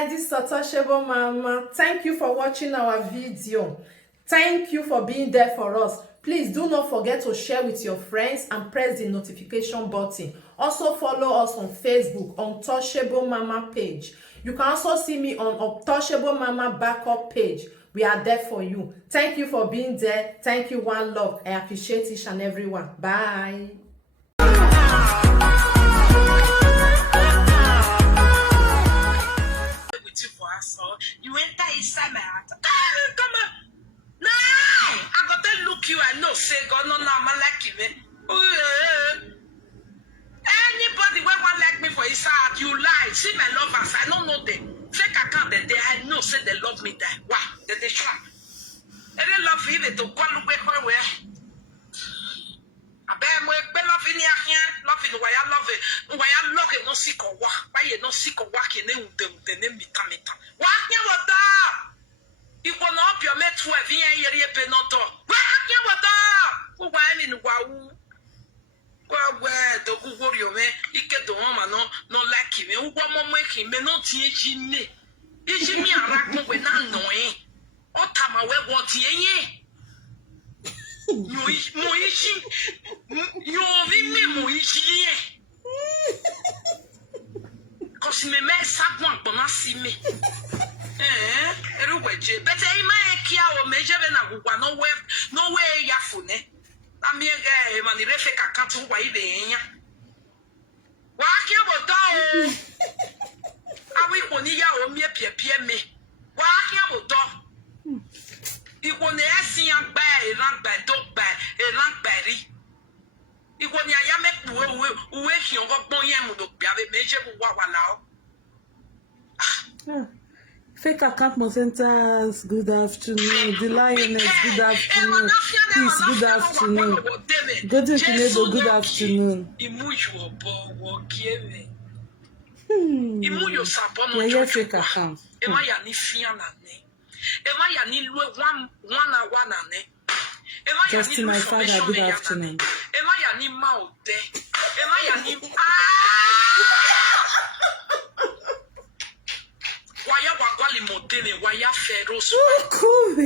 guys, this is Untouchable Mama. Thank you for watching our video. Thank you for being there for us. Please do not forget to share with your friends and press the notification button. Also follow us on Facebook, Untouchable Mama page. You can also see me on Untouchable Mama backup page. We are there for you. Thank you for being there. Thank you, one love. I appreciate each and everyone. Bye. You enter inside my heart. Come on. Nah, I got to look you and know say God no man like you. Anybody when one like me for his heart, you lie. See my lovers, I don't know them. Fake account that I know say they love me there. Wow, they try. And they love you to call you back where. I bet more love in here, love in why I love it. Why I love it, no sick or walk. Why you no sick or walk in them, the name Mitamita. Walk your water. You will not be a met to a VA penoto. Walk your water. Who went in wow. Well, where the Google you may, you get the woman no like him. Who one more making me not teach me. Is me a rack when I'm knowing. What time I will want ye? Moishi, you me Moishi. Cause me may sap one, but not see me. But I may care or measure when I no way yafune. I'm here, guy, man, the refek I can't do why they ain't. Walk your dog. I will only ya me appear me. Walk your dog. You want to see a bad, rank by dog by a rank berry. You want to make wake your boy and look be a major Wahala. Fake account Mosenters, good afternoon. The Lioness, good afternoon. Peace, good afternoon. Golden Kinego, good afternoon. Yeah, fake account. Justin, my father, good afternoon.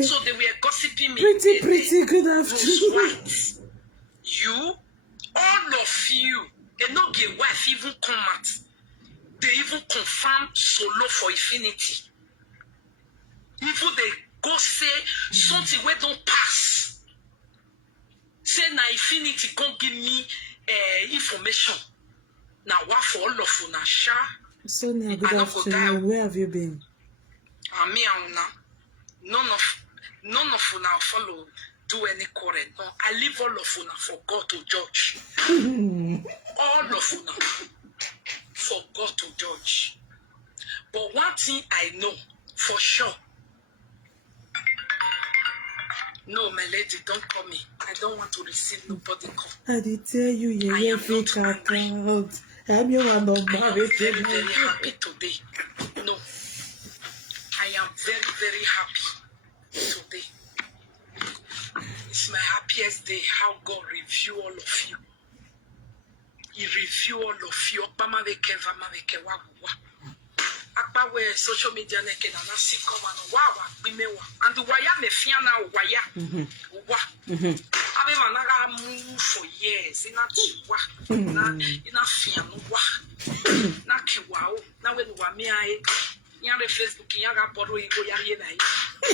So they were gossiping me. Pretty, good afternoon. You, all of you, Enogie wife even come out. They even confirm solo for infinity. Even they go say something where don't pass. Say na infinity can't give me information. Now what for all of you na sha? Sonia, good afternoon. Where have you been? None of you now follow do any current. No, I leave all of you now for God to judge. All of you now for God to judge. But one thing I know for sure. No, my lady, don't call me. I don't want to receive nobody call. I did tell you, you're fake account. I'm your one of I am very, very happy today. No, I am very, very happy today. It's my happiest day. How God review all of you. He review all of you. Social media and the wire me fiana wire. I mean, move for years in a in a fiano wa. Nakiwao. Now when we are young Facebook, young borrow go yari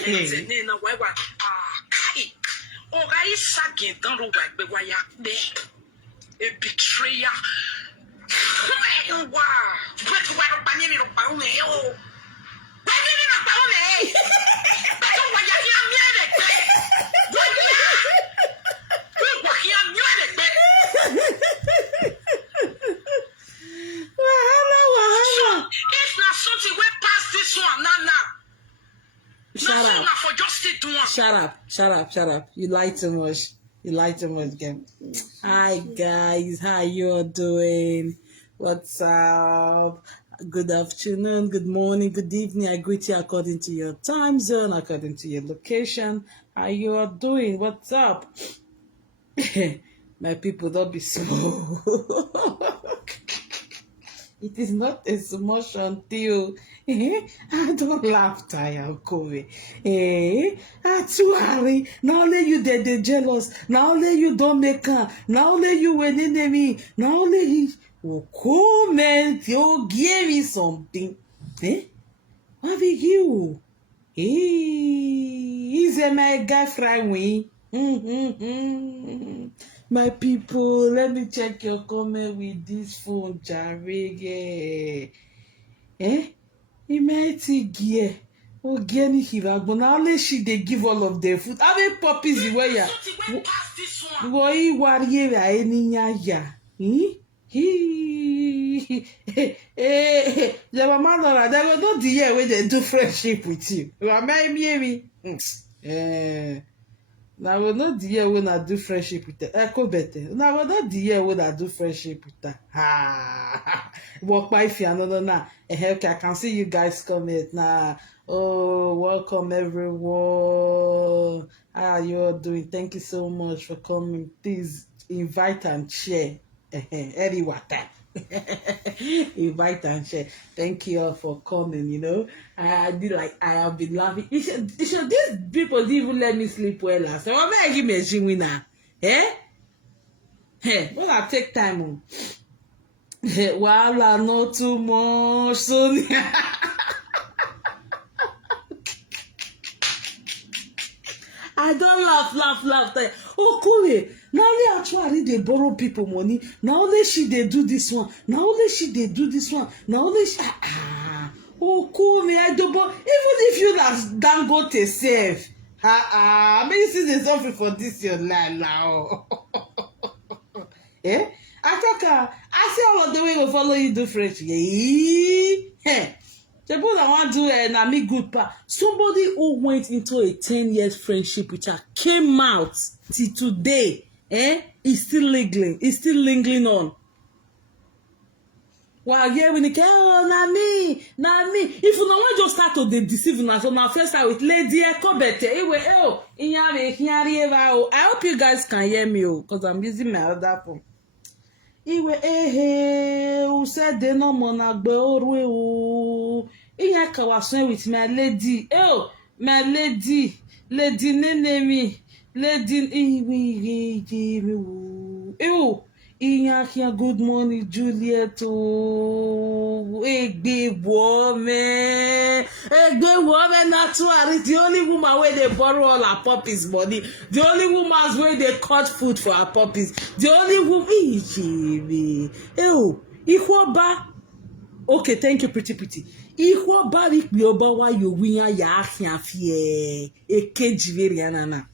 and then why kai. Oh, guys, sagging down the way by wire a betrayer. Wow, but why don't I need a pound? Oh, why did you not me? I don't want you to Wahala. If not something, we pass this one now. For just Shut up. You lie too much, again. Hi guys, how you all doing? What's up? Good afternoon, good morning, good evening. I greet you according to your time zone, according to your location. How you all doing? What's up? My people, don't be slow. It is not a smush until I don't laugh, tire, Kobe. Too hurry. Now only you they jealous. Now only you don't make her. Now only you were enemy. Now only he will comment. You give me something. What be you? He's a my girlfriend. My people, let me check your comment with this phone, Jarege. Imeti gear. Oh, Geni Hivagbo. Now let she they give all of their food. How many puppies you wear? Why worry any ya? Your mama Nora, they go not the year when they do friendship with you. You are my baby. Now we're not the year when I do friendship with her. Echo better. Now we're not the year when I do friendship with her. Ha! Walk by if you're not now. Okay, I can see you guys comment now. Oh, welcome everyone. How are you all doing? Thank you so much for coming. Please invite and share. Everyone. Invite and share. Thank you all for coming. You know, I did like I have been laughing. These people didn't even let me sleep well last time. Why may I give me a winner? Well, I take time on. Wahala, not too much. Sonia. I don't laugh. Oh, cool. Now only actually they borrow people money. Now only she they do this one. Now only she they do this one. Now only she. Oh, cool me. I don't. Even if you don't go to save. I mean, you see there's something for this your life now. I see all of the way we follow you do French. The people that want to do na me good pa. Somebody who went into a 10 years friendship with her came out till today. Is still lingering on. Well, yeah, when you say, oh, na me. If you don't want just start to deceive na so now first start with lady Ekobete. I hope you guys can hear me because I'm using my other phone. Who said they no mona gbe orwe o. Iya kawasun with my lady. My lady nenemi. Lady Iya good morning Juliet. Egbe woman naturally the only woman where they borrow all her puppies money. The only woman where they cut food for her puppies. The only woman Ihoba. Okay, thank you, pretty. Ihoba Rikbioba wa yo winya ya afiafie. Ekejiveriana.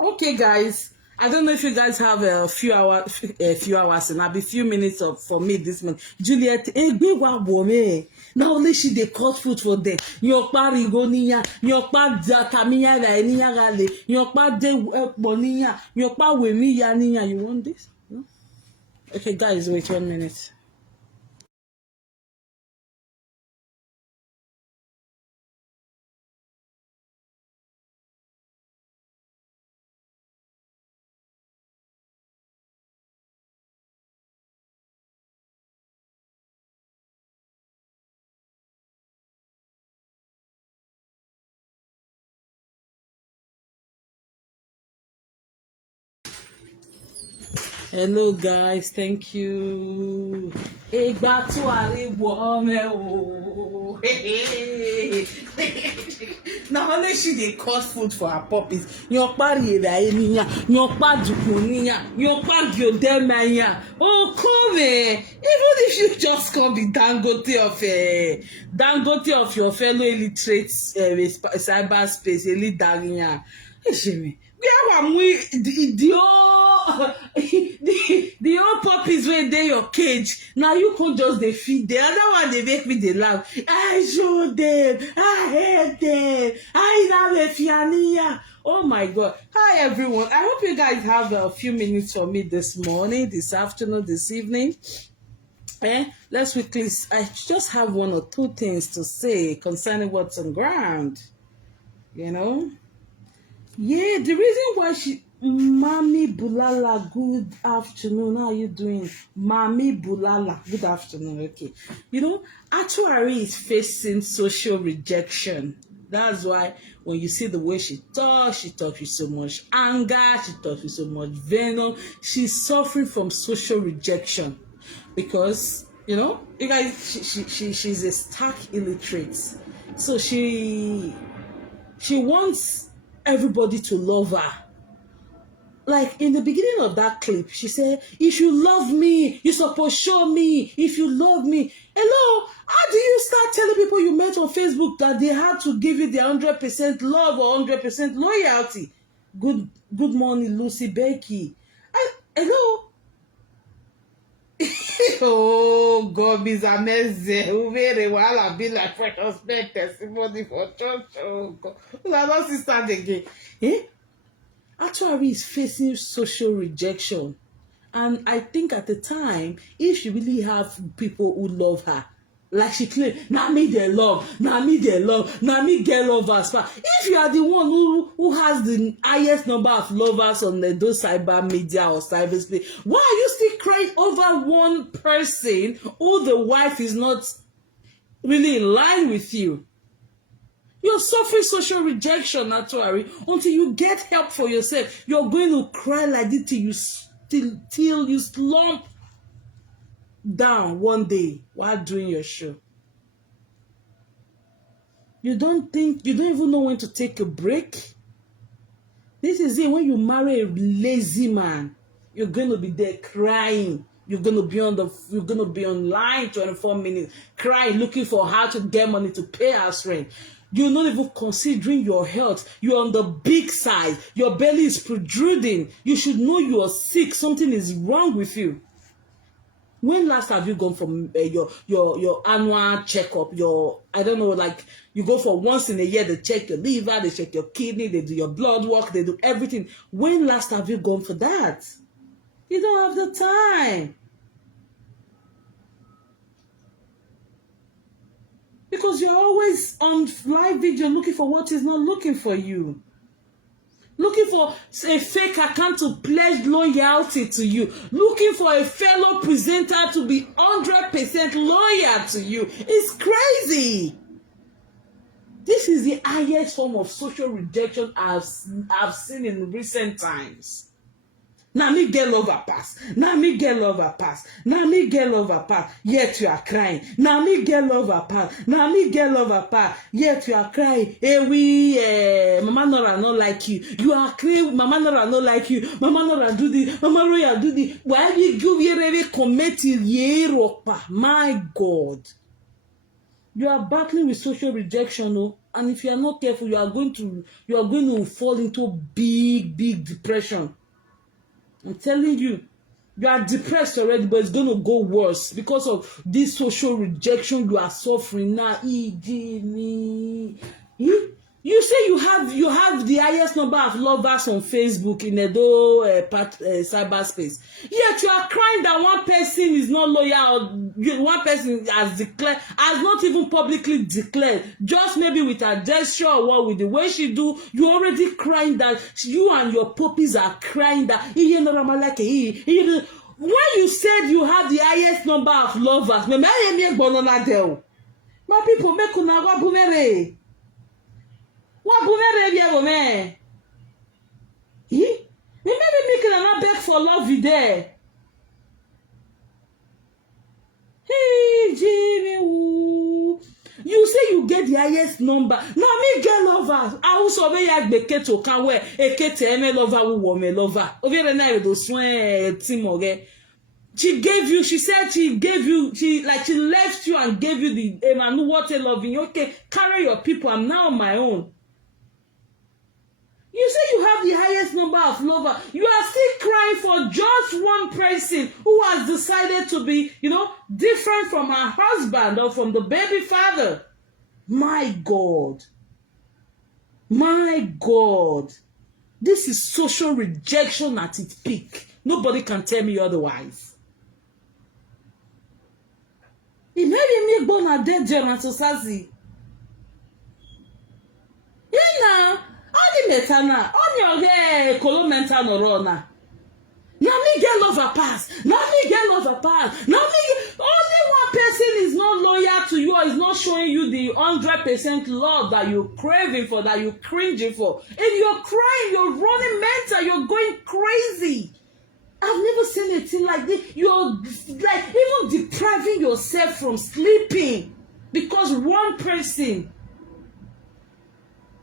Okay, guys. I don't know if you guys have a few hours, and I'll be few minutes for me this month. Juliet, now only she they cut food for them. Your party go niya, your part Tamiya niya gale, your part de boniya, your part with me niya. You want this? No? Okay, guys, wait 1 minute. Hello guys, thank you. Egba to ariwo me o. Now only she dey cut food for her puppies. Your party era eniya, your part dukuniya, your part giodemaya. Oh come even if you just come be Dangote of your fellow illiterate cyberspace, elite dariya. Eshemi. The old puppies wey dey your cage now you can just dey feed the other one dey make me dey laugh. I show them, I hate them, I love Fiania. Oh my God. Hi everyone, I hope you guys have a few minutes for me this morning, this afternoon, this evening. Let's quickly, I just have one or two things to say concerning what's on ground. You know, yeah, the reason why Mami Bulala, good afternoon. How are you doing? Mami Bulala, good afternoon. Okay. You know, Atuari is facing social rejection. That's why when you see the way she talks with so much anger, she talks with so much venom. She's suffering from social rejection because, you know, you guys, she's a stark illiterate. So she wants everybody to love her. Like in the beginning of that clip, she said, if you love me, you supposed show me. If you love me. Hello, how do you start telling people you met on Facebook that they had to give you their 100% love or 100% loyalty? Good morning, Lucy Becky. Hello. Oh, God is amazing. Wahala be like precious testimony for church. Oh, God. I don't see stand again. Eh? Atuari is facing social rejection, and I think at the time, if she really have people who love her, like she claimed, na me they love, na me get love as far. If you are the one who has the highest number of lovers on those cyber media or cyberspace, why are you still crying over one person who the wife is not really in line with you? You're suffering social rejection, Atuari. Until you get help for yourself, you're going to cry like this till you slump down one day while doing your show. You don't even know when to take a break. This is it. When you marry a lazy man, you're going to be there crying. You're going to be online 24 minutes, crying, looking for how to get money to pay house rent. You're not even considering your health. You're on the big side. Your belly is protruding. You should know you are sick. Something is wrong with you. When last have you gone for your annual checkup? I don't know, like you go for once in a year. They check your liver, they check your kidney, they do your blood work, they do everything. When last have you gone for that? You don't have the time. Because you're always on live video looking for what is not looking for you. Looking for a fake account to pledge loyalty to you. Looking for a fellow presenter to be 100% loyal to you. It's crazy. This is the highest form of social rejection I've seen in recent times. Now me get lover pass. Now me get lover pass. Now me get lover pass. Yet you are crying. Now me get lover pass. Now me get lover pass. Yet you are crying. Hey, Mama Nora not like you. You are crying. Mama Nora not like you. Mama Nora do this. Mama Roya do this. Why you give you every committee yeropa? My God. You are battling with social rejection, oh, and if you are not careful, you are going to fall into big depression. I'm telling you, you are depressed already, but it's going to go worse because of this social rejection you are suffering now. You say you have the highest number of lovers on Facebook in Edo cyberspace. Yet you are crying that one person is not loyal. One person has not even publicly declared. Just maybe with a gesture or what, with the way she do, you already crying that you and your puppies are crying that. When you said you have the highest number of lovers, my people make una wabumere. What me? Maybe make an beg for love you there. Hey, Jimmy, you say you get the highest number. Now me get lovers. I also be like the keto can wear a kete lover who woman lover. Over the night with those team okay. She said she left you and gave you the Emmanuel water loving. Okay, carry your people. I'm now on my own. You say you have the highest number of lovers. You are still crying for just one person who has decided to be, different from her husband or from the baby father. My God. My God. This is social rejection at its peak. Nobody can tell me otherwise. It made me born a dead German society. Yeah, now. How Only metana, on your color mental neurona. Now me get lover pass. Now me get lover pass. Now me only one person is not loyal to you or is not showing you the 100% love that you're craving for, that you're cringing for. And you're crying, you're running mental, you're going crazy. I've never seen a thing like this. You're like even depriving yourself from sleeping because one person,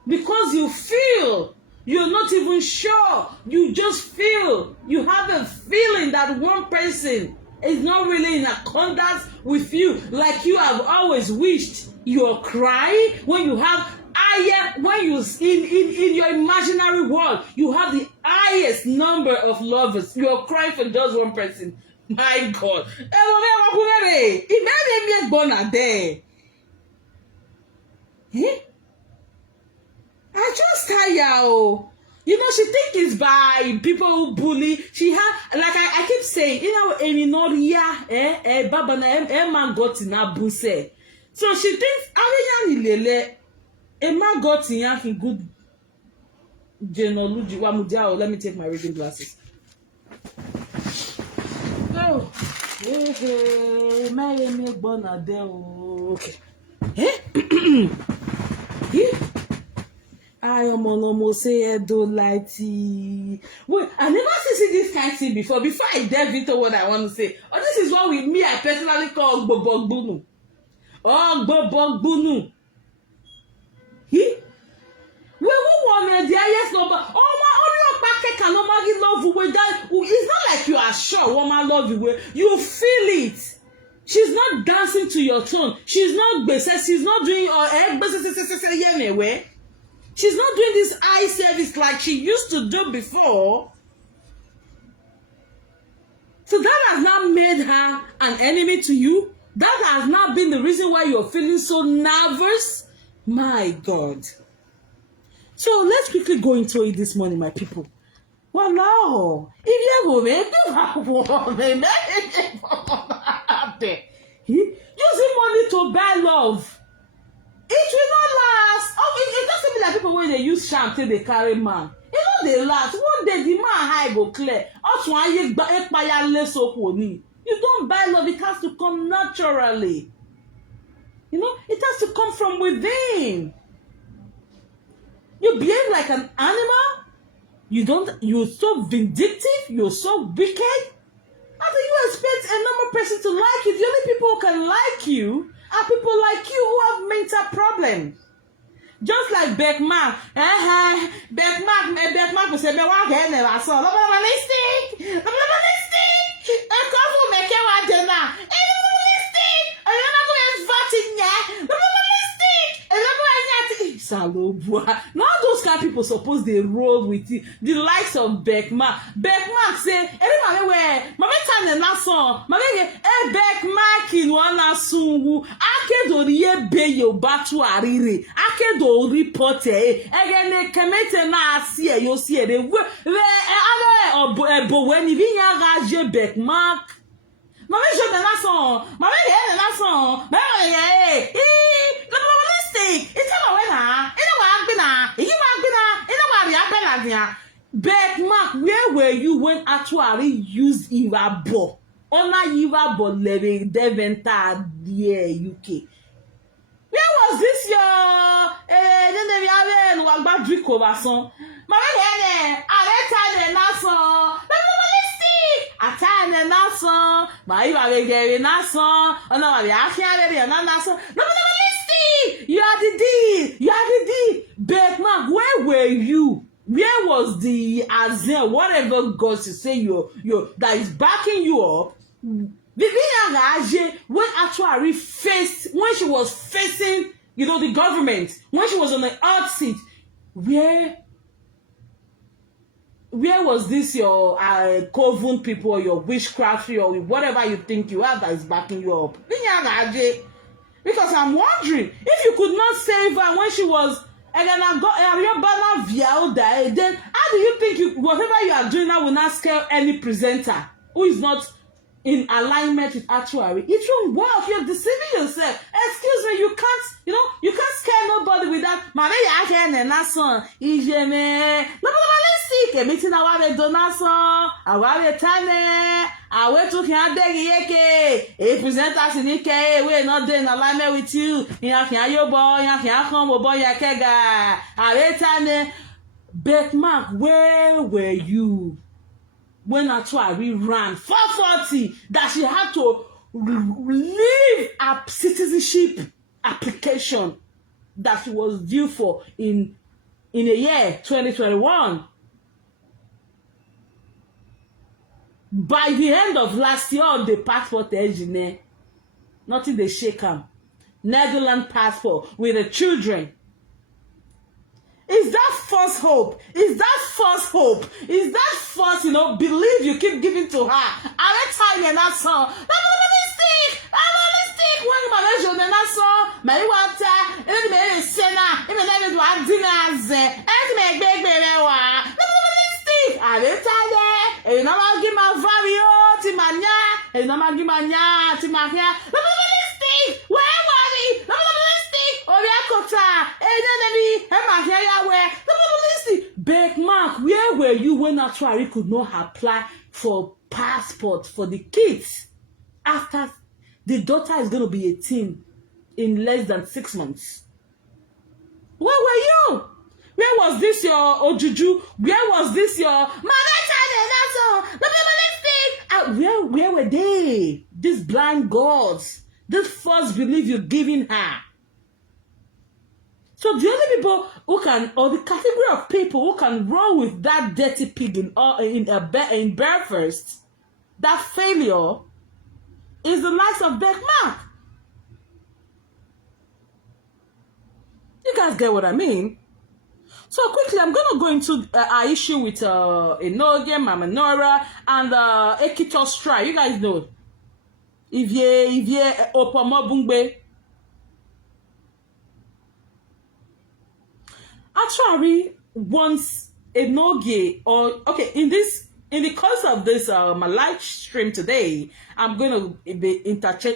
because you feel. You're not even sure. You just feel. You have a feeling that one person is not really in accordance with you, like you have always wished. You're crying when you have when you in your imaginary world you have the highest number of lovers. You're crying for just one person. My God. I just tired. You know, she think it's by people who bully. She had, like I keep saying, you know, Enogie, Baba na man got in a buse. So she thinks, man got in a good genealogy. Let me take my reading glasses. Oh, okay. I am on almost say don't like tea. Wait, I never see this kind of thing before. Before I delve into what I want to say, oh, this is what with me I personally call Gbogbonu. Oh, Gbogbonu. He? Who want the highest number? Can normally love you with that. It's not like you are sure woman love you with. You feel it. She's not dancing to your tone. She's not she's not doing she's not doing this eye service like she used to do before. So that has not made her an enemy to you. That has not been the reason why you're feeling so nervous. My God. So let's quickly go into it this morning, my people. Wow. Using money to buy love. It will not last. It doesn't be like people when they use sham till they carry man. It know they last. One day the man high go clear. You don't buy love. It has to come naturally. You know, it has to come from within. You behave like an animal. You're so vindictive. You're so wicked. How do you expect a normal person to like you? The only people who can like you are people like you who have mental problems. Just like Beckman. Beckman will say, I saw now those kind of people suppose they roll with it. The likes of Beckman. Beckman say, anybody where my time na song, my Beckman kin wana sungu. Akedo riye be yo batu arire. Akedo report egene kemete na asie yo sie de we obo weni binya gaje Beckman. Mama je na song. Mama de na song. Beckman, where were you when actually used Irabo? Ona Irabo living Deventer UK. Where was this your then they have one bad drink over son? Mama I nason. Atane nason. My you are getting nason. Ona we are nason. You are the D. You are the D. Beckman, where were you? Where was the Azel, whatever God to say you that is backing you up? Vivian when actually faced, when she was facing, you know, the government, when she was on the hot seat, where was this your coven people or your witchcraft or whatever you think you have that is backing you up? Because I'm wondering if you could not save her when she was then how do you think whatever you are doing now will not scare any presenter who is not in alignment with actuary? It won't work. You're deceiving yourself. Excuse me, you can't scare nobody with that. Mane ya kene na son ijeme. Lobalisi ke miti na wa be donason, awa be tane, awe to kan degi yeke. E presenter ni ke we not dey na line with you. Ya kan yo boy, ya kan come boy ya kega. Awe tane. Beckmark, where were you when Atuari ran 440 that she had to leave a citizenship application that she was due for in a year 2021? By the end of last year, the passport engineer, nothing they shake him. Netherlands passport with the children. Is that false hope? Is that false hope? Is that false, belief you keep giving to her? I let time in that song. I'm realistic. When you manage on that song, my water, and the Sena, even if it was dinners, and make big belewa. I let time, and I'm give my vario to mania, and I'm give my nya to my hair. Realistic. Where was he? Realistic. Oh, Beckmark, where were you when Atuari could not apply for passport for the kids after the daughter is going to be 18 in less than 6 months? Where were you? Where was this your Ojuju? Where was this your where were they? These blind gods, this false belief you're giving her. So the only people who can, or the category of people who can roll with that dirty pig in Belfast, that failure, is the likes of Beckmark. You guys get what I mean? So quickly, I'm going to go into our issue with Enogie, Mama Nora, and Ekito strike. You guys know. Ivye Opomobungbe. Atuari wants Enogie, or okay, in the course of this my live stream today, I'm going to be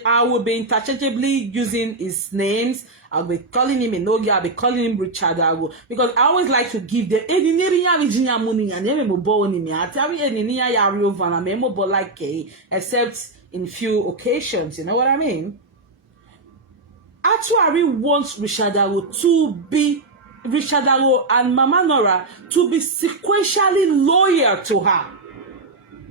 I will be interchangeably using his names. I'll be calling him Enogie, I'll be calling him Richard Ago, because I always like to give them except in few occasions, you know what I mean? Atuari wants Richard Ago to be Richard Ago and Mama Nora to be sequentially loyal to her.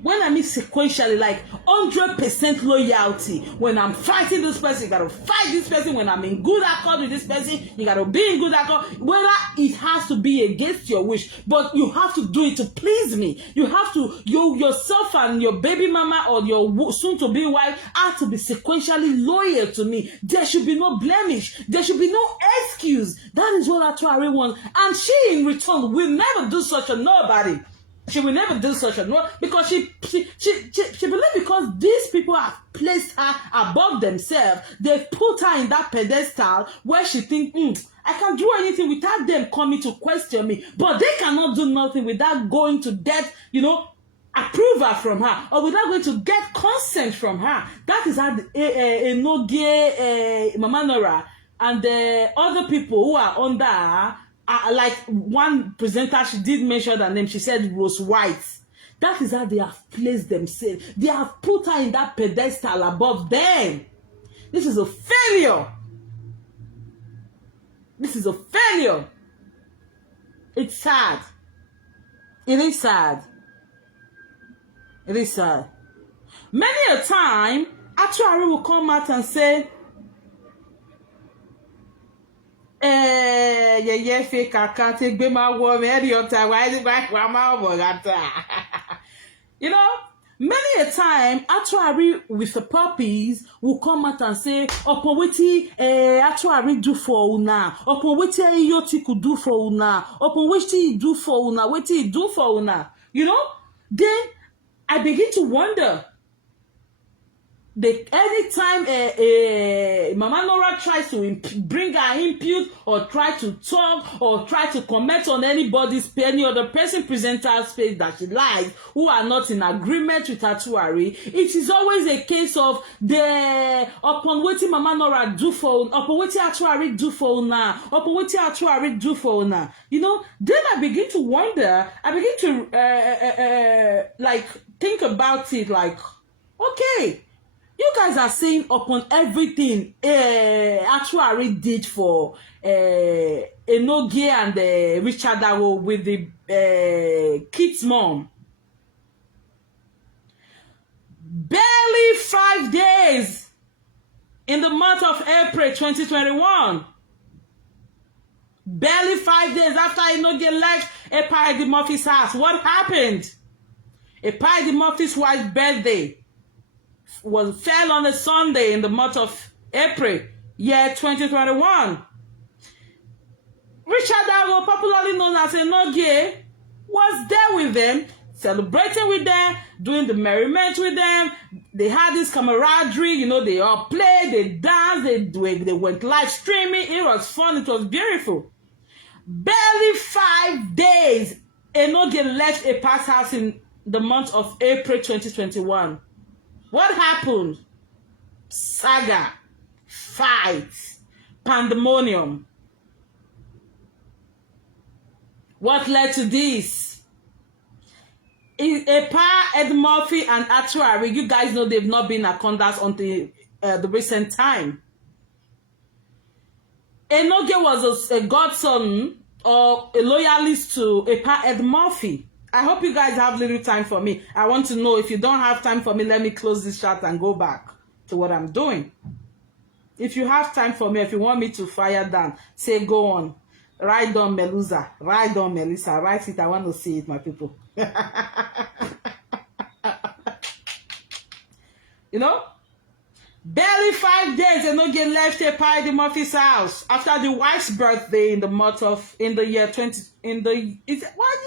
When I mean sequentially, like 100% loyalty. When I'm fighting this person, you gotta fight this person. When I'm in good accord with this person, you gotta be in good accord. Whether it has to be against your wish, but you have to do it to please me. You have to, yourself and your baby mama or your soon-to-be wife have to be sequentially loyal to me. There should be no blemish. There should be no excuse. That is what Atuari wants. And she, in return, will never do such a nobody. She will never do such a no, because she believes because these people have placed her above themselves, they've put her in that pedestal where she thinks, I can do anything without them coming to question me. But they cannot do nothing without going to get, approval from her, or without going to get consent from her. That is how Enogie, Mama Nora, and the other people who are under her, like one presenter, she did mention her name. She said Rose White. That is how they have placed themselves. They have put her in that pedestal above them. This is a failure. This is a failure. It's sad. It is sad. It is sad. Many a time, Atuari will come out and say, many a time Atuari with the puppies will come out and say, upon weti Atuari do for una, upon weti Yoti could do for una, upon weti do for una, weti do for una. Then I begin to wonder, anytime Mama Nora tries to bring her input or try to talk or try to comment on anybody's any other person presenter's page that she likes who are not in agreement with her tuari, it is always a case of the upon waiting Mama Nora do for upon waiting her tuari do for now upon waiting her tuari do for now. You know, then I begin to wonder, I begin to like think about it like, okay, you guys are saying upon everything Atuari did for Enogie and Richard Dawo with the kid's mom. Barely 5 days in the month of April 2021. Barely 5 days after Enogie left Epa Eddie Murphy's house. What happened? Epa Eddie Murphy's wife's birthday fell on a Sunday in the month of April, year 2021. Richard Dawo, popularly known as Enogie, was there with them, celebrating with them, doing the merriment with them. They had this camaraderie, you know, they all played, they danced, they went live streaming. It was fun, it was beautiful. Barely 5 days, Enogie left Epa's house in the month of April 2021. What happened? Saga, fights, pandemonium. What led to this? Epa, Ed Murphy, and Atuari, you guys know they've not been Akondas until the recent time. Enogie was a godson or a loyalist to Epa Ed Murphy. I hope you guys have little time for me. I want to know, if you don't have time for me, let me close this chat and go back to what I'm doing. If you have time for me, if you want me to fire down, say go on. Write down Melusa. Write down Melissa. Write it. I want to see it, my people. You know? Barely 5 days, Enogie left Epa Eddie Murphy's house after the wife's birthday in the month of it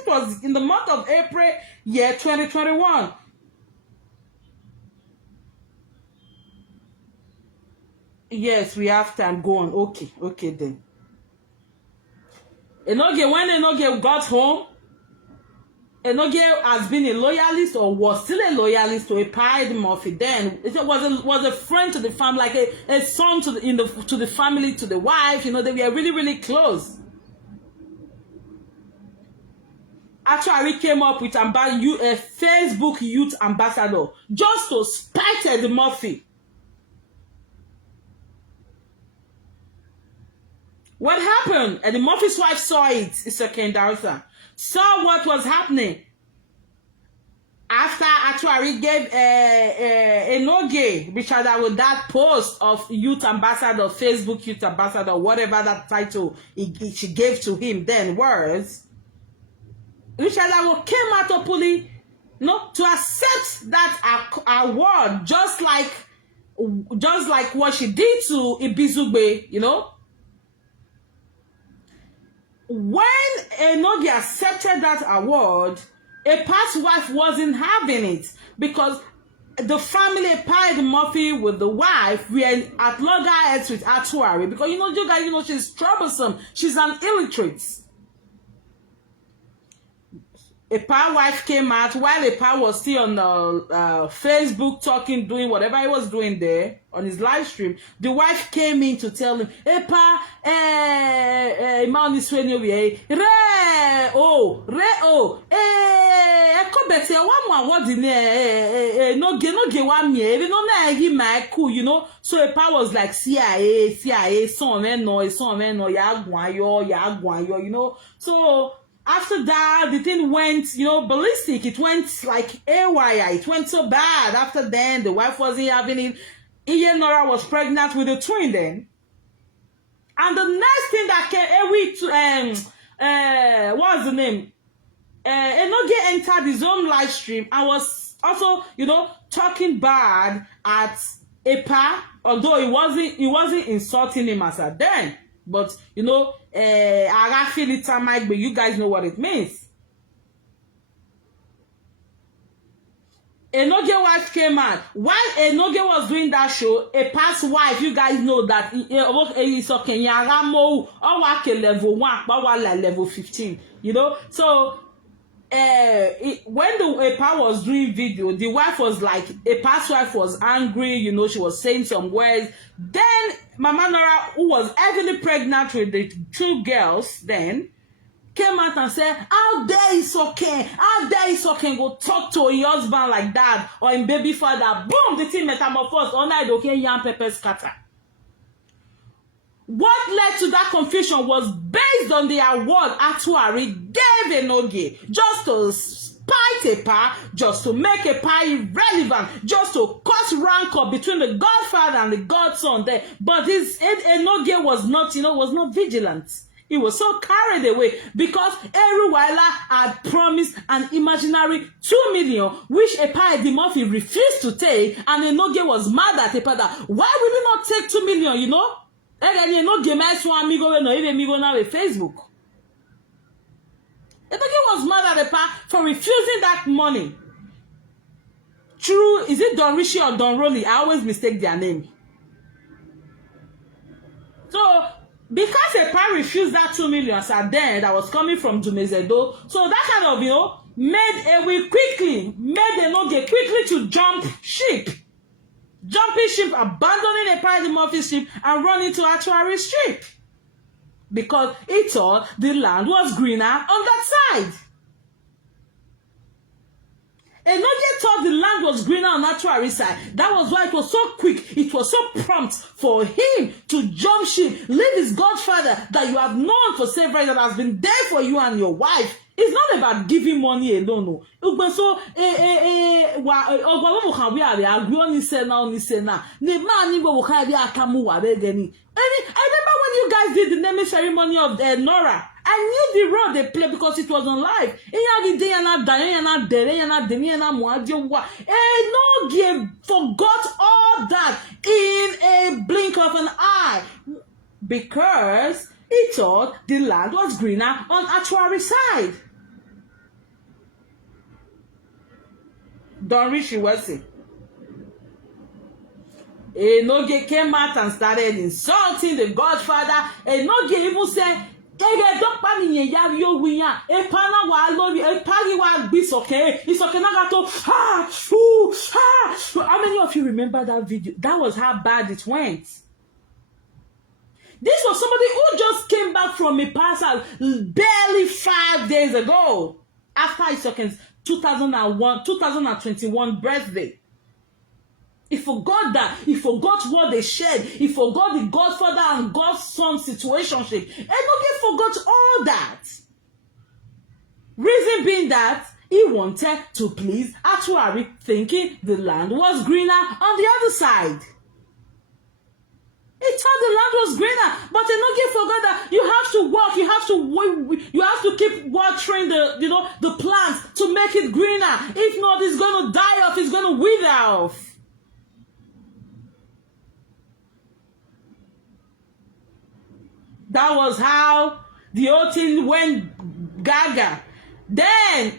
was in the month of April, year 2021. Yes, we have time. Go on. Okay then. When Enogie got home, Enogie has been a loyalist or was still a loyalist to Epa Eddie Murphy. Then it was a friend to the family, like a son to the family, to the wife. You know, they were really, really close. Actually, came up with a Facebook youth ambassador just to spite Eddie Murphy. What happened? Eddie Murphy's wife saw it. It's a Kendausa. Saw what was happening. After Atuari gave Enogie, Richard, with that post of youth ambassador, Facebook youth ambassador, whatever that title she gave to him then was, Richard came out openly, to accept that award, just like what she did to Ibizugbe, you know. When Enogie accepted that award, Epa's wife wasn't having it because the family, Epa Eddie Murphy with the wife, were at loggerheads with Atuari because you guys, she's troublesome. She's an illiterate. Epa wife came out while Epa was still on Facebook talking, doing whatever he was doing there on his live stream. The wife came in to tell him, Epa, so Epa was like, CIA, so after that, the thing went, ballistic. It went like AYI. It went so bad. After then, the wife wasn't having it. Iye Nora was pregnant with a twin then. And the next thing that came, what's the name? Enogie entered his own live stream and was also, talking bad at Epa, although he wasn't insulting him as at then. But, you guys know what it means. Enogie wife came out. While Enogie was doing that show, a past wife, you guys know that it's okay. Yaramo, or level 1, but level 15. You know, so when the Epa was doing video, the wife was like, Epa's wife was angry, you know, she was saying some words. Then Mama Nora, who was heavily pregnant with the 2 girls then, came out and said, how dare it's okay, how dare it's okay, go talk to your husband like that, or in baby father. Boom, the thing metamorphosed, on night, okay, young pepper scatter. What led to that confusion was based on the award Atuari gave Enogie just to spite Epa, just to make Epa irrelevant, just to cause rancor between the godfather and the godson there. But his Enogie was not, you know, was not vigilant. He was so carried away because every Wahala had promised an imaginary 2 million, which Epa Edimorphy refused to take, and Enogie was mad at Epa that, why will you not take 2 million, you know? Enogie now with Facebook. Enogie was mad at Epa for refusing that money. True, is it Don Rishi or Don Rolly? I always mistake their name. So, because Epa refused that 2 million at then that was coming from Dumezedo, so that kind of, you know, made Enogie quickly to jump ship. Jumping ship, abandoning Epa Edimorphy ship and running to Atuari ship. Because he thought the land was greener on that side. Enogie thought the land was greener on Atuari side. That was why it was so quick, it was so prompt for him to jump ship, leave his godfather that you have known for several years, that has been there for you and your wife. It's not about giving money alone. No. So, I remember when you guys did the naming ceremony of Nora. I knew the role they played because it was on live. Enogie forgot all that in a blink of an eye because he thought the land was greener on Atuari side. Don Rishi Wesi. Enogie came out and started insulting the godfather. Enogie even said, how many of you remember that video? That was how bad it went. This was somebody who just came back from a parcel barely 5 days ago after his 2021 birthday. He forgot that. He forgot what they shared. He forgot the godfather and godson situationship. Enogie forgot all that. Reason being that he wanted to please Atuari, thinking the land was greener on the other side. He thought the land was greener, but Enogie forgot that you have to work, you have to keep watering the plants to make it greener. If not, it's going to die off, it's going to wither off. That was how the whole thing went gaga. Then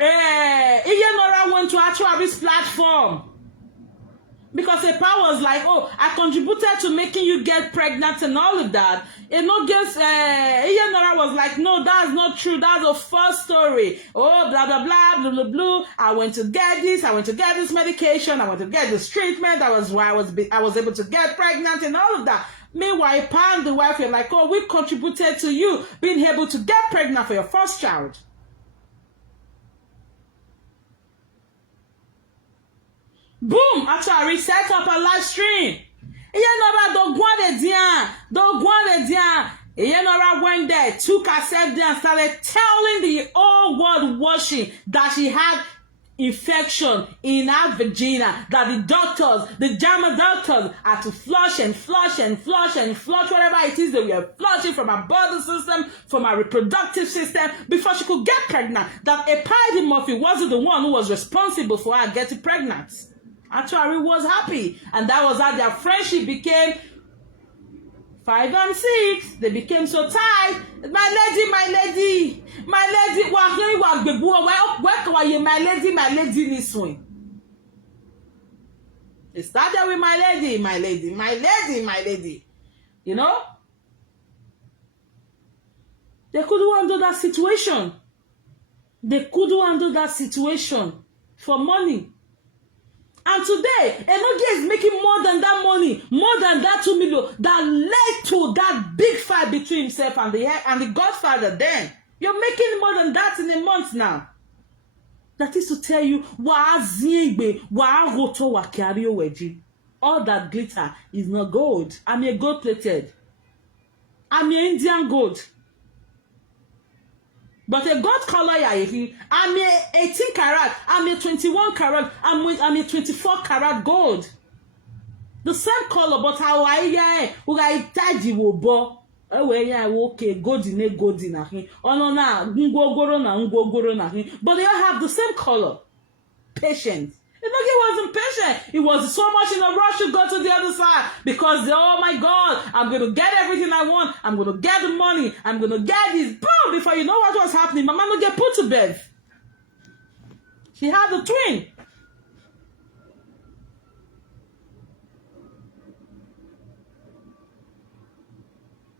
Iyenora went to Atuari's platform. Because Epa was like, oh, I contributed to making you get pregnant and all of that. Iyenora was like, no, that's not true. That's a false story. Oh, blah, blah, blah, blah, blah, blah. I went to get this. I went to get this medication. I went to get this treatment. That was why I was able to get pregnant and all of that. Meanwhile, Epa and the wife were like, oh, we contributed to you being able to get pregnant for your first child. Boom! Atuari set up a live stream. Iyenora went there, took herself there and started telling the whole world watching that she had infection in her vagina, that the doctors, the German doctors, had to flush and flush and flush and flush whatever it is they were flushing from her body system, from her reproductive system, before she could get pregnant. That Epa Edimorphy wasn't the one who was responsible for her getting pregnant. Atuari was happy, and that was how their friendship became 5 and 6. They became so tight. My lady, my lady, my lady this one. It started with my lady. You know? They couldn't handle that situation. For money. And today, Enogie is making more than that money, more than that 2 million that led to that big fight between himself and the godfather then. You're making more than that in a month now. That is to tell you, all that glitter is not gold. I'm a gold plated. I'm a Indian gold. But a gold color, I'm a 18 karat, I'm a 21 karat, I'm a 24 karat gold. The same color, but how I taji wo bo. Okay, gold in. Oh no, but they all have the same color. Patient. Enogie wasn't patient. He was so much in a rush to go to the other side because, oh my God, I'm going to get everything I want. I'm going to get the money. I'm going to get this. Boom! Before you know what was happening, Mama no get put to bed. She had a twin.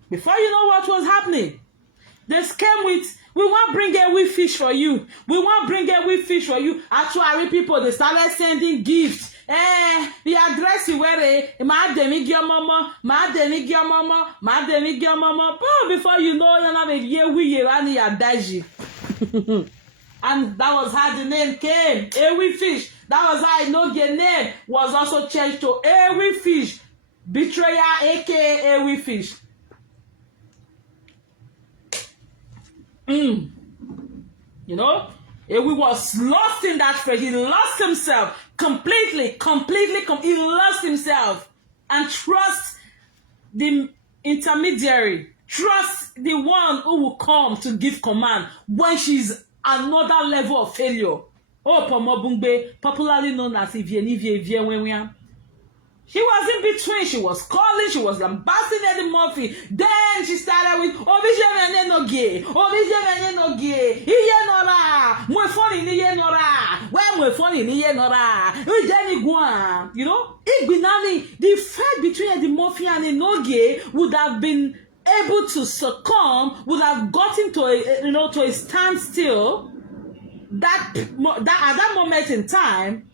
Before you know what was happening, they came with, we want bring a wee fish for you. Actually, people, they started sending gifts. The address you wear, ma demi your mama. Oh, before you know, you have a year we and your daji. And that was how the name came, Ewi Fish. That was how Enogie name was also changed to Ewi Fish. Betrayer, aka Ewi Fish. You know, Ewi was lost in that phrase. He lost himself completely. He lost himself and trust the intermediary. Trust the one who will come to give command when she's another level of failure. Oh, Pomobungbe, popularly known as Ivie. She was in between. She was calling. She was lambasting Eddie Murphy. Then she started with Enogie. Iye nora. Mwe funny niye nora. When mwe funny niye nora. Ujeni gwa. You know, the fight between Eddie Murphy and Enogie would have been able to succumb. Would have gotten to a standstill. That at that moment in time.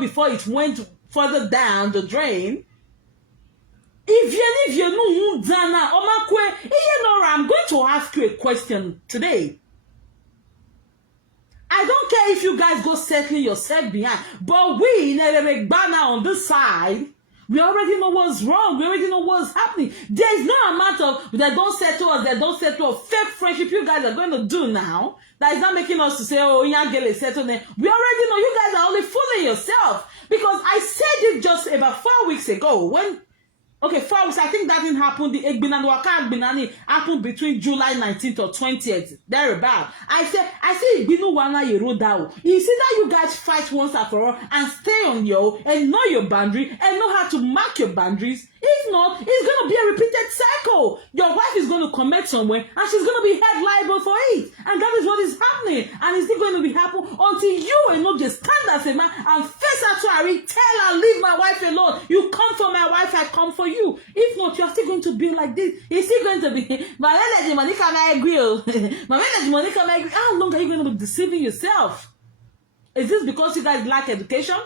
Before it went further down the drain. If you know Dana, I'm going to ask you a question today. I don't care if you guys go settling yourself behind, but we in a banner on this side, we already know what's wrong. We already know what's happening. There is no amount of they don't settle us, fake friendship you guys are going to do now. That is not making us to say, oh, young girl is settled. We already know you guys are only fooling yourself. Because I said it just about 4 weeks ago when 4 weeks, I think that didn't happen. The Egbinani happened between July 19th or 20th, thereabout. I said, Egbinu Wana Yerodao. You see that you guys fight once and for all and stay on and know your boundary and know how to mark your boundaries. If not, it's going to be a repeated cycle. Your wife is going to commit somewhere and she's going to be held liable for it. And that is what is happening. And it's still going to be happening until you will not just stand as a man and face her to her, tell her, leave my wife alone. You come for my wife, I come for you. If not, you're still going to be like this. It's still going to be, how long are you going to be deceiving yourself? Is this because you guys lack education?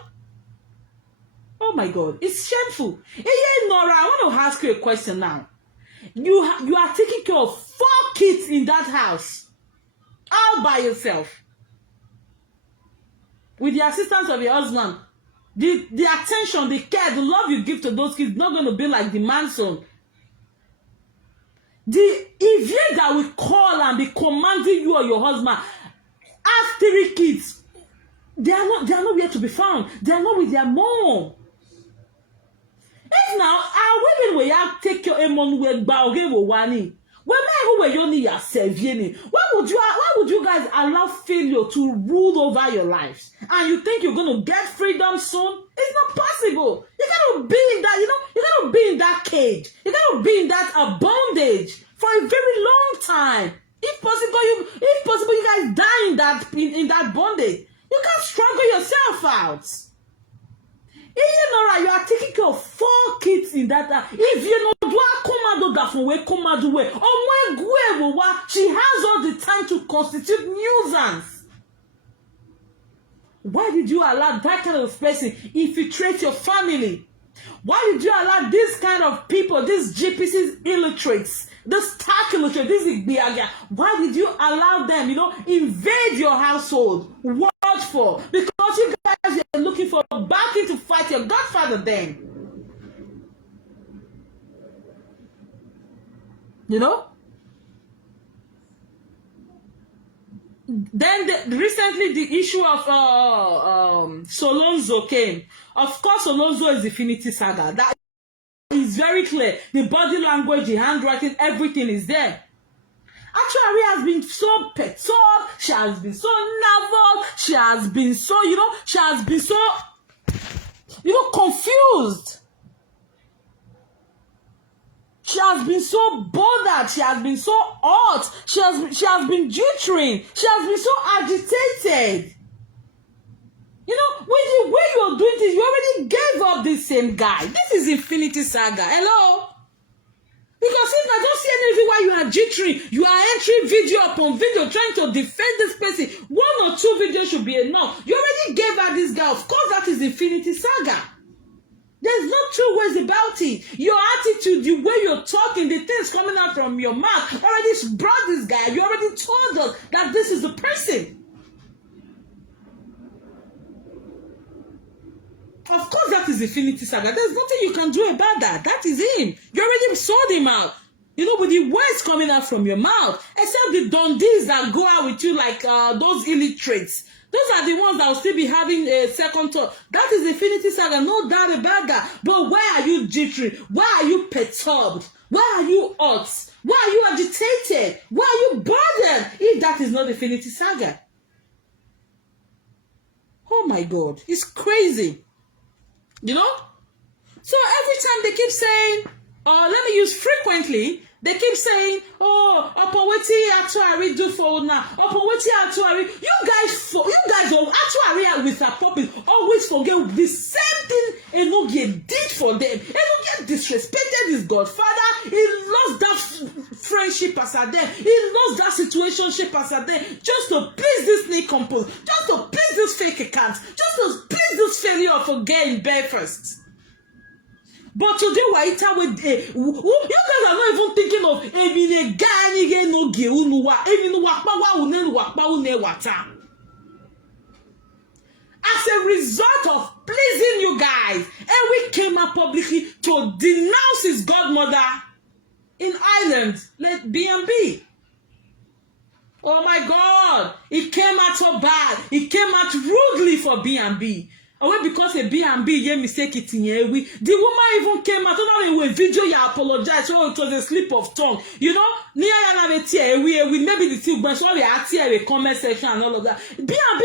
Oh my God, it's shameful. Hey, Nora, I want to ask you a question now. You are taking care of 4 kids in that house, all by yourself, with the assistance of your husband. The attention, the care, the love you give to those kids is not going to be like the man's son. The event that will call and be commanding you or your husband have 3 kids. They are nowhere to be found. They are not with their mom. If now our women will have take your emon with baoge wani. When who were you need yourself? Why would you guys allow failure to rule over your lives? And you think you're gonna get freedom soon? It's not possible. You gotta be in that, you gotta be in that cage. You gotta be in that bondage for a very long time. If possible, you guys die in that bondage. You can't struggle yourself out. You are taking care of 4 kids in that. If you know do a commando that from where commando way, she has all the time to constitute nuisance. Why did you allow that kind of person infiltrate your family? Why did you allow this kind of people, these GPCs illiterates, this tax illiterate, this Igbiaga, why did you allow them, invade your household? What for? Because you guys are looking for backing to fight your godfather then. Then recently the issue of Solonzo came. Of course, Solonzo is Infinity Saga. That is very clear. The body language, the handwriting, everything is there. Actually, has been so perturbed. She has been so nervous. She has been so, confused. She has been so bothered. She has been so hot. She has been jittering. She has been so agitated. With the way you're doing this, you already gave up this same guy. This is Infinity Saga. Hello? Because if I don't see any reason why you are jittering, you are entering video upon video trying to defend this person. 1 or 2 videos should be enough. You already gave her this guy. Of course, that is Infinity Saga. There's no 2 ways about it. Your attitude, the way you're talking, the things coming out from your mouth, already brought this guy. You already told us that this is the person. Of course, that is Infinity Saga. There's nothing you can do about that. That is him. You already sold him out. With the words coming out from your mouth. Except the Dundees that go out with you like those illiterates. Those are the ones that will still be having a second thought. That is Infinity Saga. No doubt about that. But why are you jittering? Why are you perturbed? Why are you hot? Why are you agitated? Why are you bothered? If that is not Infinity Saga. Oh my God. It's crazy. So every time they keep saying, let me use frequently, they keep saying, Opoweti actually do for now. Opoweti actually, you guys actually with a puppet always forget the same thing Enogie did for them. Enogie disrespected his godfather. He lost that friendship as a them. He lost that situationship as a them. Just to please this nincompoop, just to please this fake account, just to please this failure of a girl in Belfast. But today we're you guys are not even thinking of even a guy Enogie unuwa even wakpa wata. As a result of pleasing you guys, and we came out publicly to denounce his godmother in Ireland, let B&B. Oh my God, it came out so bad. It came out rudely for B&B. Away because a B&B ye mistake it in here. The woman even came out on a video you apologize. Oh, it was a slip of tongue. Near we maybe the two but sorry I a comment section and all of that. B&B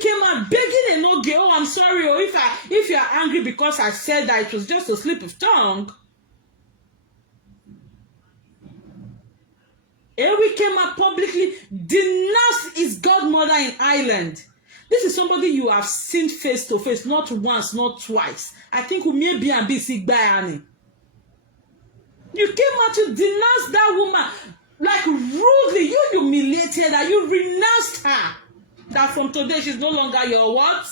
came out begging Enogie, oh I'm sorry, or if you are angry because I said that it was just a slip of tongue. And we came out publicly denounced his godmother in Ireland. This is somebody you have seen face to face, not once, not twice. I think we may be and be sick by Annie. You came out to denounce that woman like rudely. You humiliated her. You renounced her. That from today she's no longer your what?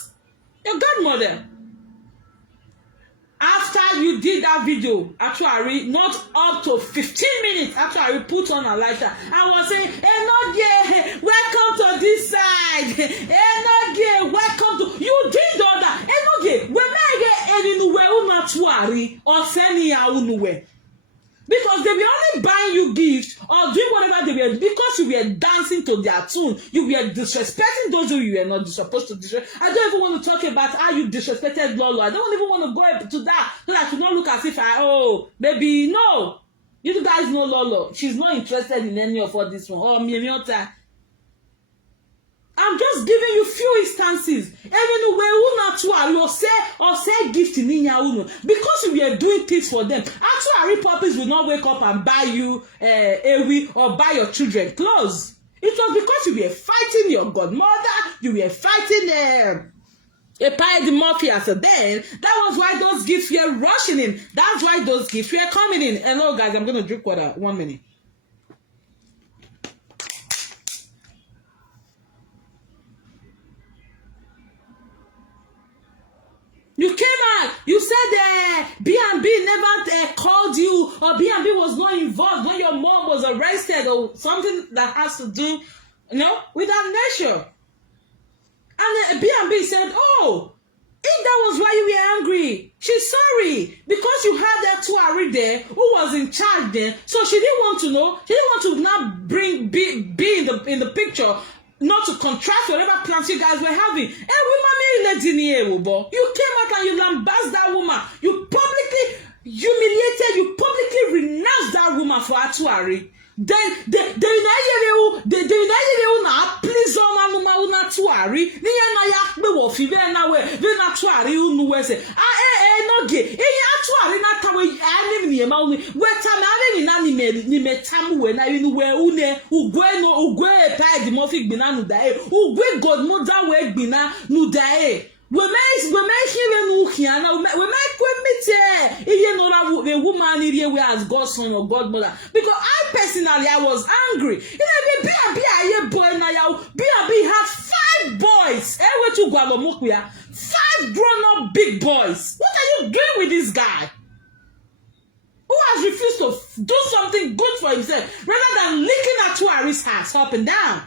Your godmother. After you did that video, actually, not up to 15 minutes after I put on a lighter, I was saying, Enogie, welcome to this side. Enogie, welcome to. You did all that. Enogie, when I get anywhere, or sending out because they were only buying you gifts or doing whatever they were because you were dancing to their tune. You were disrespecting those who you were not supposed to disrespect. I don't even want to talk about how you disrespected Lolo. I don't even want to go to that so that you don't look as if baby, no. You guys know Lolo. She's not interested in any of all this one. Oh, Mimiota. I'm just giving you few instances. Even the way atuari or say gift in ya uno because we are doing things for them. Atuari puppies will not wake up and buy you ewi or buy your children clothes. It was because you were fighting your godmother, you were fighting a pie the mafia. So then that was why those gifts were rushing in. That's why those gifts were coming in. Hello guys, I'm gonna drink water. 1 minute. You came out, you said B&B never called you, or B&B was not involved when your mom was arrested, or something that has to do, with our nation. And B&B said, oh, if that was why you were angry, she's sorry, because you had that Tuari there who was in charge there, so she didn't want to know, she didn't want to now be in the picture, not to contrast whatever plans you guys were having. You came out and you lambasted that woman. You publicly humiliated, you publicly renounced that woman for Atuari. Then they please una Tuari. Ni na ya be wo fi be na we na Tuari unu we say Enogie Atuari na tawe ani ni ma unu we ta na ni me tamu we na unu we une ugwe pa di mo fi gbina nu da ugwe godmother we gbina nu da we make him no kiana we make commit a woman here we as God's son or godmother, because I personally was angry. B&B boy na ya B&B had 5 boys. 5 grown-up big boys. What are you doing with this guy who has refused to do something good for himself rather than licking at Tuari's ass up and down?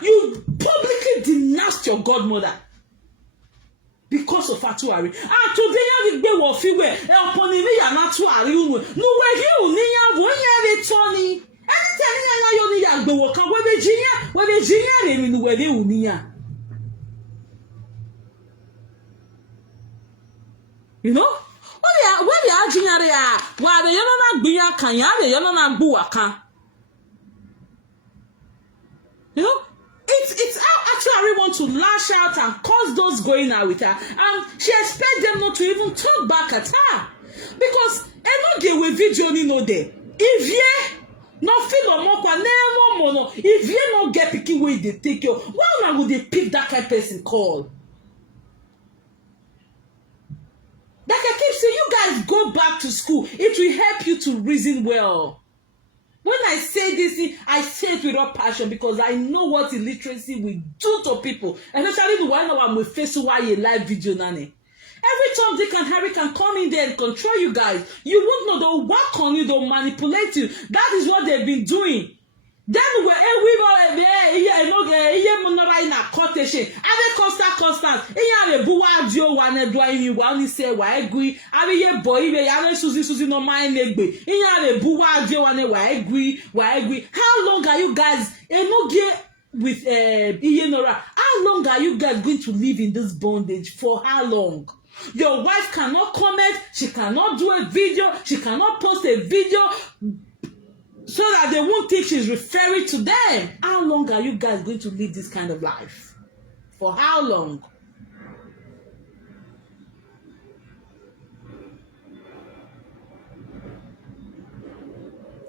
You publicly denounced your godmother because of Atuari. And today you be wofiwe upon me ya na Atuari unu. No we you ni ya wo ya le toni. Anytime ya yo ni ya gbe wo kan we be jinya re mi nu we de uni ya. You know? When we are jinya re ya, wa be yo na gbe ya kan ya re yo na gbu wa kan. You know? It's how Atuari want to lash out and cause those going out with her, and she expects them not to even talk back at her, because Enogie we video ni no there. If ye no feel no more no, if ye no get picking way they take you, why would they pick that kind of person call? Like I keep saying, you guys go back to school. It will help you to reason well. When I say this, I say it with all passion, because I know what illiteracy will do to people. Especially the one I'm with Facebook while you live video nanny. Every time Dick and Harry can come in there and control you guys, you won't know, they'll work on you, they'll manipulate you. That is what they've been doing. Then we in a quotation. Ave constant. Iya buwa dio wane do ayi wa ni se wa egui. Ave ye boy be ya susi no mind negbe. Iya buwa dio wane wa egui. How long are you guys Enogie with Iyenora? How long are you guys going to live in this bondage? For how long? Your wife cannot comment, she cannot do a video, she cannot post a video, so that they won't think she's referring to them. How long are you guys going to live this kind of life? For how long?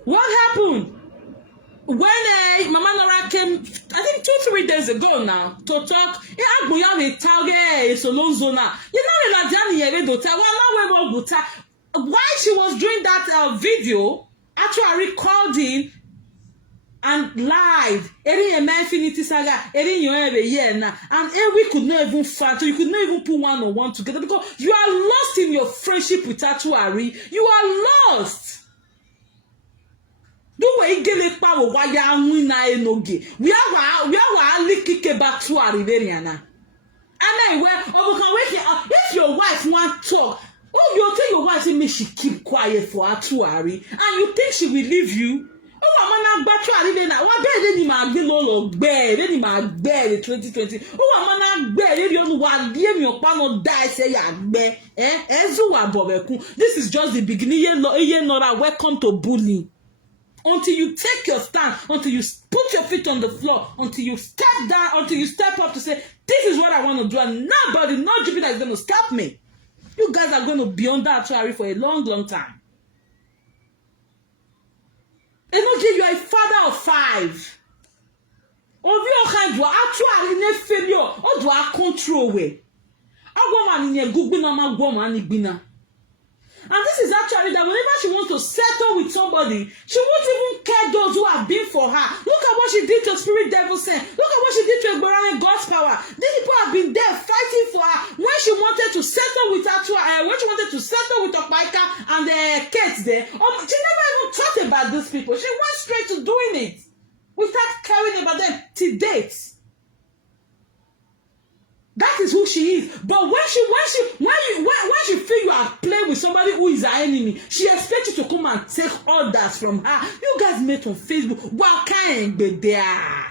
What happened? When Mama Nora came, I think 2-3 days ago now, to talk, why she was doing that video, Atuari called in and live. Infinity Saga, and we could not even fight, so you could not even put 1 on 1 together, because you are lost in your friendship with Atuari. You are lost. Do we get it power why you are Enogie? We are leaking back to our Riveriana. And anyway, if your wife want to talk, oh, you tell your wife say she keep quiet for Atuari, and you think she will leave you? Oh, I'm not Atuari then. What better than my below bear? Then in my bear 2020. Oh, I'm not bear. You don't want give me your panel die say ya bear. This is just the beginning. Welcome to bullying. until you take your stand, until you put your feet on the floor, until you step down, until you step up to say, this is what I want to do, and nobody, no Jupiter is going to stop me. You guys are going to be on that tree for a long, long time. Enogie, you are a father of 5. Ovi okan do actually ne failure, o do a control way. Agwoman ni egugbina ma gwoma ni gbina. And this is actually that whenever she wants to settle with somebody, she won't even care those who have been for her. Look at what she did to Spirit Devil Sen. Look at what she did to Egborane God's Power. These people have been there fighting for her when she wanted to settle with her, when she wanted to settle with Okpaika and the Kate there. She never even thought about these people. She went straight to doing it without caring about them to date. That is who she is. But when she feel you are playing with somebody who is her enemy, she expects you to come and take orders from her. You guys met on Facebook. What can't be there?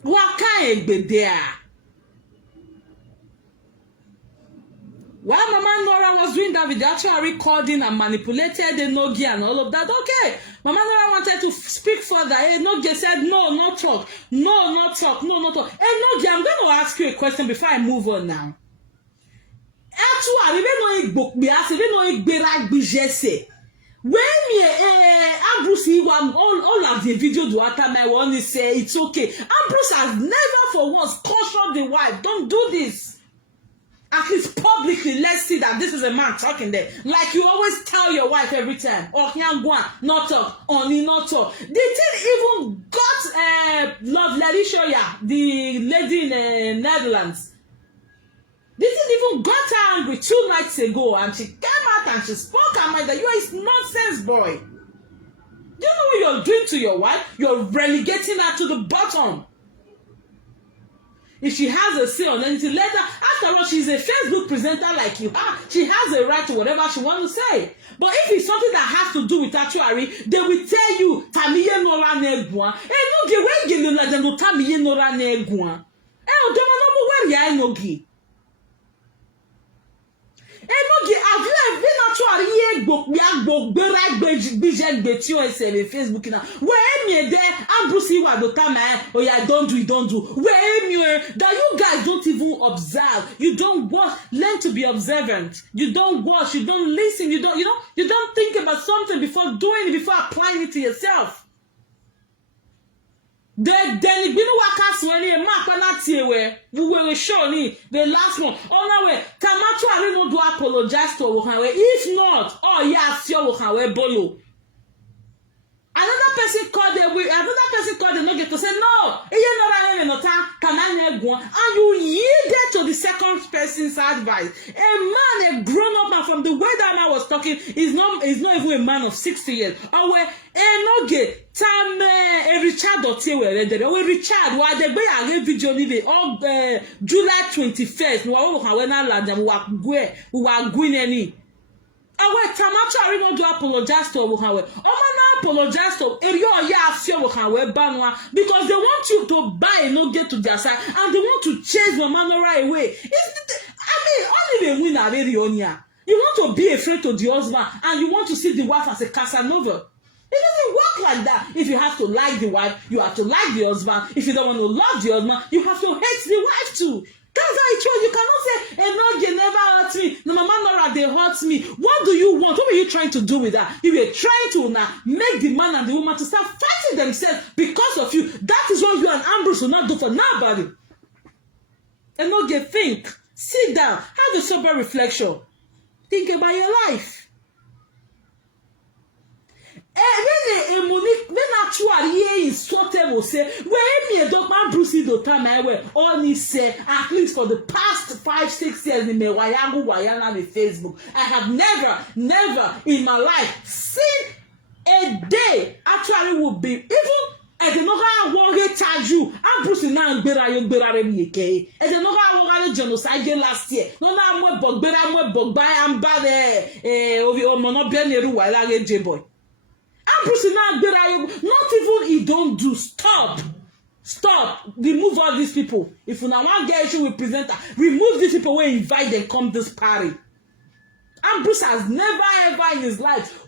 What can't be there? While Mama Nora was doing that video, actually recording and manipulated Enogie and all of that. Okay, Mama Nora wanted to speak further. Enogie said, no, not talk. No, not talk. No, not talk. Enogie, I'm going to ask you a question before I move on now. Actually, we don't when me Ambrose all of the video do after my one say it's okay. Ambrose has never for once cautioned the wife, don't do this. At least publicly, let's see that this is a man talking there. Like you always tell your wife every time, oh, can't go on, not talk, only not talk. The thing even got Love Larisha, the lady in Netherlands. This thing even got her angry 2 nights ago, and she came out and she spoke her mind that you are a nonsense boy. Do you know what you're doing to your wife? You're relegating her to the bottom. If she has a say on anything, let her. After all, she's a Facebook presenter like you are. She has a right to whatever she wants to say. But if it's something that has to do with actuary, they will tell you, Tamiye Nora Negua. No, the way you know them, Tamiye Nora Negua. Don't know where you are, Enogie. Enogie, have you ever been actually Facebook now? Where me there, Ambrose what the time, oh yeah, don't do. Where me that you guys don't even observe, you don't watch, learn to be observant. You don't watch, you don't listen, you don't think about something before doing it, before applying it to yourself. Then you know what cast when you mark on that where you were surely the last one. Oh no way, Tamacho I don't do apologize to Wohanwe. If not, oh yes, you Wohanwe bolo. Another person called the Enogie to say no, and you yielded to the second person's advice. A man, a grown-up man, from the way that man was talking, is not even a man of 60 years. Our Enogie, Richard Richard, why the way I video July 21st, we were going any. Our Tamacho I don't do apologize to Wohanwe. Apologize to Banwa because they want you to buy and not get to their side and they want to chase Mama Nora away. Only the winner really on ya. You want to be afraid to the husband and you want to see the wife as a Casanova. It doesn't work like that. If you have to like the wife, you have to like the husband. If you don't want to love the husband, you have to hate the wife too. That's how it was. You cannot say, Enogie never hurt me. No, Mama Nora, they hurt me. What do you want? What were you trying to do with that? You were trying to now make the man and the woman to start fighting themselves because of you. That is what you and Ambrose will not do for nobody. Enogie, think. Sit down. Have a sober reflection. Think about your life. When actually insulted will say, where me a dog man Bruce do time I wear only say at least for the past 5-6 years in me Wayana on Facebook. I have never in my life seen a day actually will be even at the Noga won't charge you. I'm Bruce now and Berare me okay. At the Noga genocide last year. No, I'm bug by and bad over Monobeneru while I get J boy. Not even he don't do stop. Stop. Remove all these people. If you now want get issue with presenter, remove these people when invite them come this party. And Bruce has never ever in his life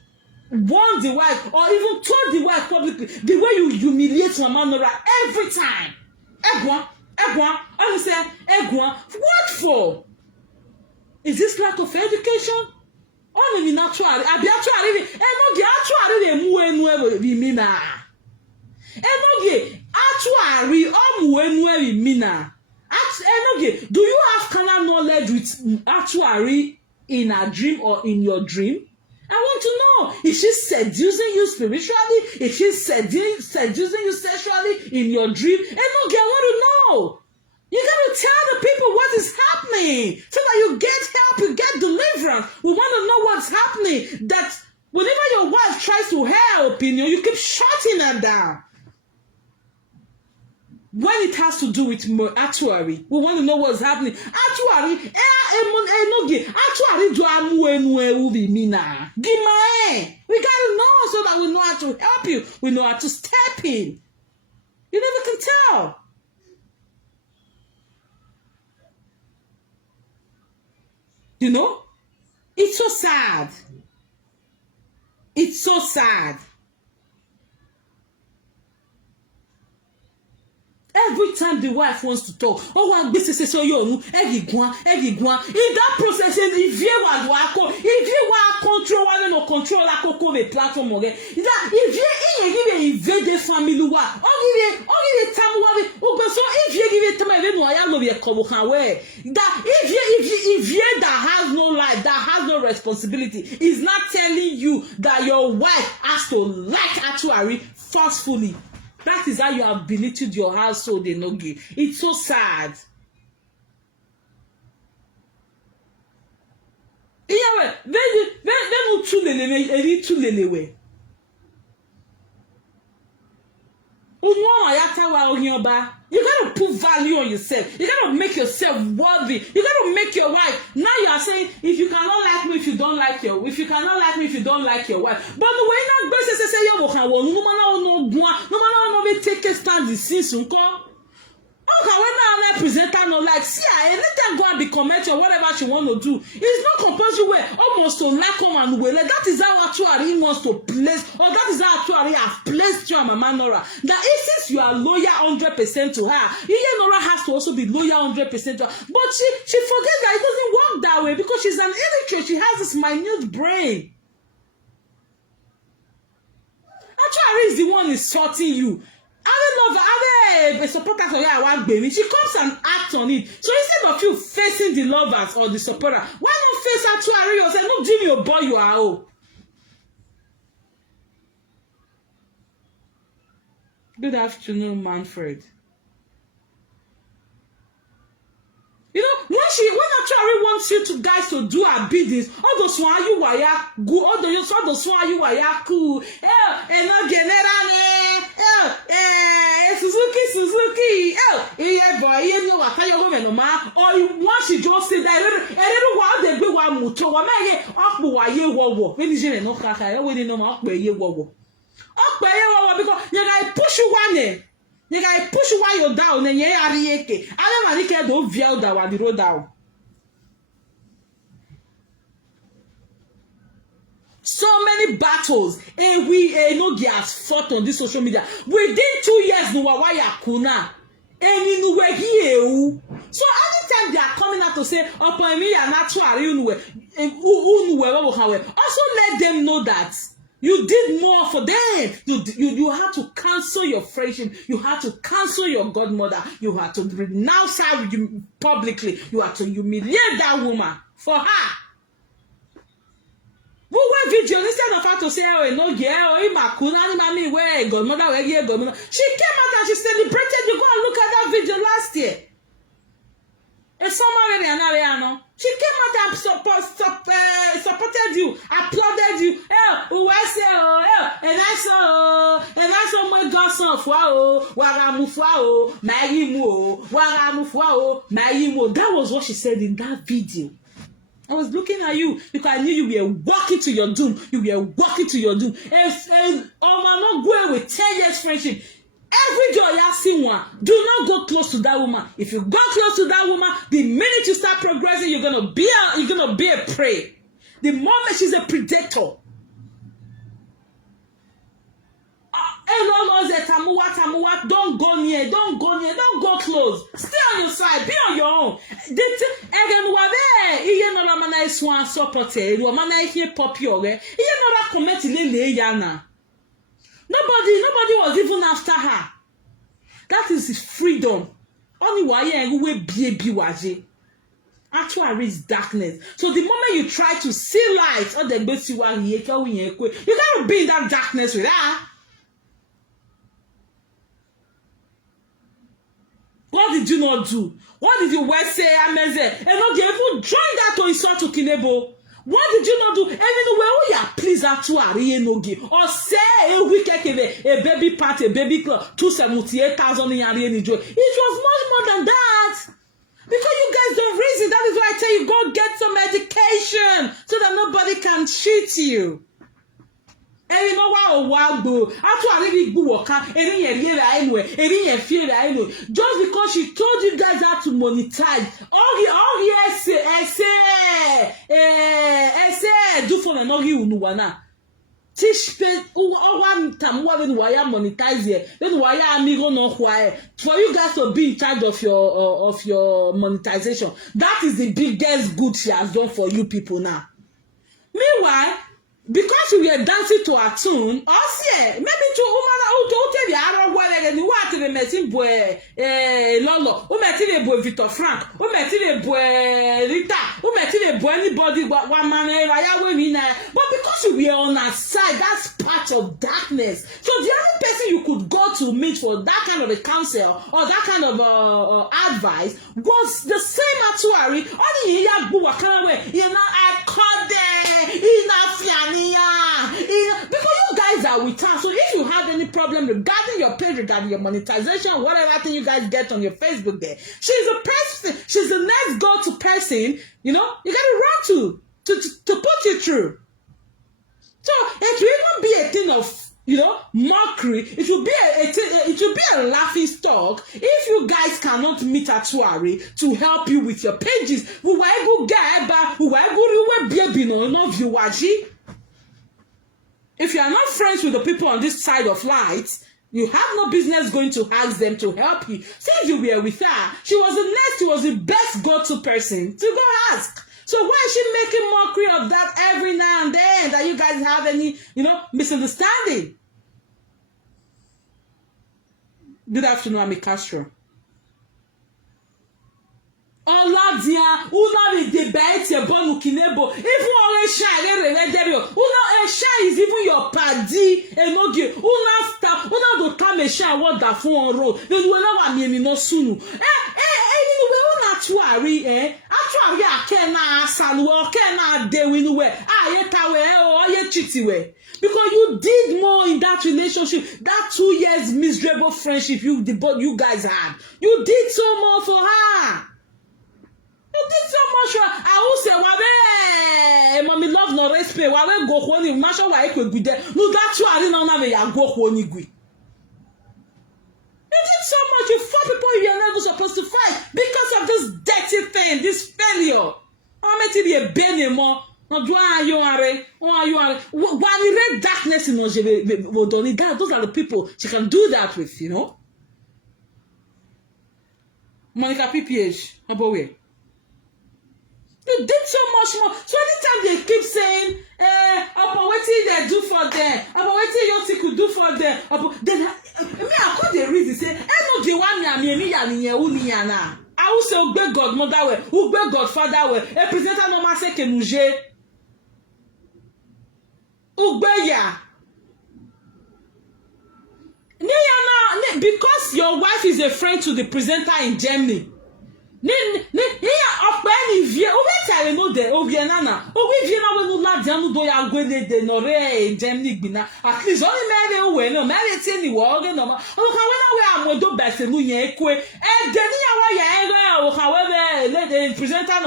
warned the wife or even told the wife publicly the way you humiliate Mama Nora every time. Egwa, understand? Egwa, what for? Is this lack of education? Only natural. I be actually, Enogie Enogie, do you have carnal knowledge with actuary in a dream or in your dream? I want to know, is she seducing you spiritually? Is she seducing you sexually in your dream? Enogie, I want to know. You got to tell the people what is happening so that you get help, you get deliverance. We want to know what's happening. That whenever your wife tries to hear her opinion, you keep shutting her down. When it has to do with actuary, we want to know what's happening. Actuary, Enogie, actuary do amu be mina. We gotta know so that we know how to help you. We know how to step in. You never can tell. You know, it's so sad. It's so sad. Every time the wife wants to talk, oh, one business so you every one. In that process, if you want control one no control la coco the platform again. That if you invade the family wa, give time wa. So if you give it to me, no, I am no be a couple can wear. That if you that has no life, that has no responsibility, is not telling you that your wife has to like actuary forcefully. That is how you have belittled your household, Enogie. It's so sad. Yeah, you gotta put value on yourself. You gotta make yourself worthy. You gotta make your wife. Now you are saying, if you cannot like me, if you don't like your, if you cannot like me, if you don't like your wife. But the way that best say no take a stand the season come. Okay, when I presenter no like, see, I let her go and be comment or whatever she want to do. It's not compulsory way almost to like her and way. Like that is how actually wants to place, or that is how actually have placed you and Mama Nora. That if since you are loyal 100% to her, Nora has to also be loyal 100% to her. But she forgets that it doesn't work that way because she's an illiterate. She has this minute brain. Actually, is the one insulting you. A supporter for her one baby. She comes and acts on it. So instead of you facing the lovers or the supporter, why not face her to her and say, no, Jimmy, your boy, you are old. Good afternoon, Manfred. You know, when actually wants you to guys to do her biddings, all those one you wire good, all those one you wire cool. Suzuki, yeah, boy, you know what you woman, no ma, or once you just say that, a little while they go one mucho, one may up why you wobble. When you no kaka, I wouldn't know up where you wobble. Up where you wobble because you guys push you one day. You guys push why you down and ye are yeke. I am a little don't veil that one the road down. So many battles and we Enogie has fought on this social media. Within 2 years, no waya kuna. And in we here. So anytime they are coming out to say, upon me and actually also let them know that you did more for them. You had to cancel your friendship. You had to cancel your godmother. You had to renounce her publicly. You had to humiliate that woman for her. Who went video instead of her to say, oh, no, yeah, oh, Imakuna, where godmother, where yeah, godmother. She came out and she celebrated. You go and look at that video last year. It's somebody and she came out and supported you, applauded you. Oh, I say, oh, and I saw my godson, Wagamufuao, Mayimu, Wagamufuao, Mayimu. That was what she said in that video. I was looking at you because I knew you were walking to your doom. You were walking to your doom. And not going with 10 years friendship. Every day you see one, do not go close to that woman. If you go close to that woman, the minute you start progressing, you're gonna be a prey. The moment she's a predator. Don't go near, don't go close. Stay on your side, be on your own. Nobody was even after her. That is freedom. Only why we be actually is darkness. So the moment you try to see light, or the you cannot be in that darkness with her. What did you not do? What did you say? Enogie even join that to insult to Kinebo. What did you not do? Anyway, we are pleased at Enogie. Or say a baby party, a baby club, 278,000 in Enogie. It was much more than that. Because you guys don't reason. That is why I tell you, go get some education so that nobody can cheat you. Just because she told you guys how to monetize, do for Enogie unuwana. Teach monetize here. Then why amigo no why for you guys to be in charge of your monetization. That is the biggest good she has done for you people now. Meanwhile, because we were dancing to a tune, maybe to Umana who tell the Arab where and you want to be messing boy Lolo, who met a boy Victor Frank, who met a boy Rita, who met a boy anybody but one man, but because we were on our side, that's part of darkness. So the only person you could go to meet for that kind of a counsel or that kind of advice was the same actuary. Only I called there, because you guys are with us. So if you have any problem regarding your page, regarding your monetization, whatever thing you guys get on your Facebook there, she's the next go-to person, you gotta run to put you through. So it will even be a thing of mockery. It will be a laughing stock if you guys cannot meet Atuari to help you with your pages. If you are not friends with the people on this side of light, you have no business going to ask them to help you. Since you were with her, she was the best go-to person to go ask. So why is she making mockery of that every now and then, that you guys have any, misunderstanding? Good afternoon, Ami Castro. Oladia, una the debate your bonu kinebo. Even all Esha is even your paddy, Enogie. Una stop, una go come Esha what that phone road. Then you know me no sunu. Actually, akena salwo, akena dewinuwe. Because you did more in that relationship, that 2 years miserable friendship you guys had. You did so more for her. You did so much for her. I will say, mommy love no respect. Wawe go honi, masho wa ekwe be there. No, that you are not na ya go honi gui. You did so much. You fought people you are not supposed to fight because of this dirty thing, this failure. I'm going to be a benemo. No, do you are? When you read darkness in those are the people she can do that with, Monica PPH, how about we? You did so much more. So anytime they keep saying, what they do for them, what you could do for them, then I could they read it say, Enogie one I will say Ugbe godmother Ugbe godfather a presenter no ma se Enogie. Ugbeya. Because your wife is a friend to the presenter in Germany. At least only presenter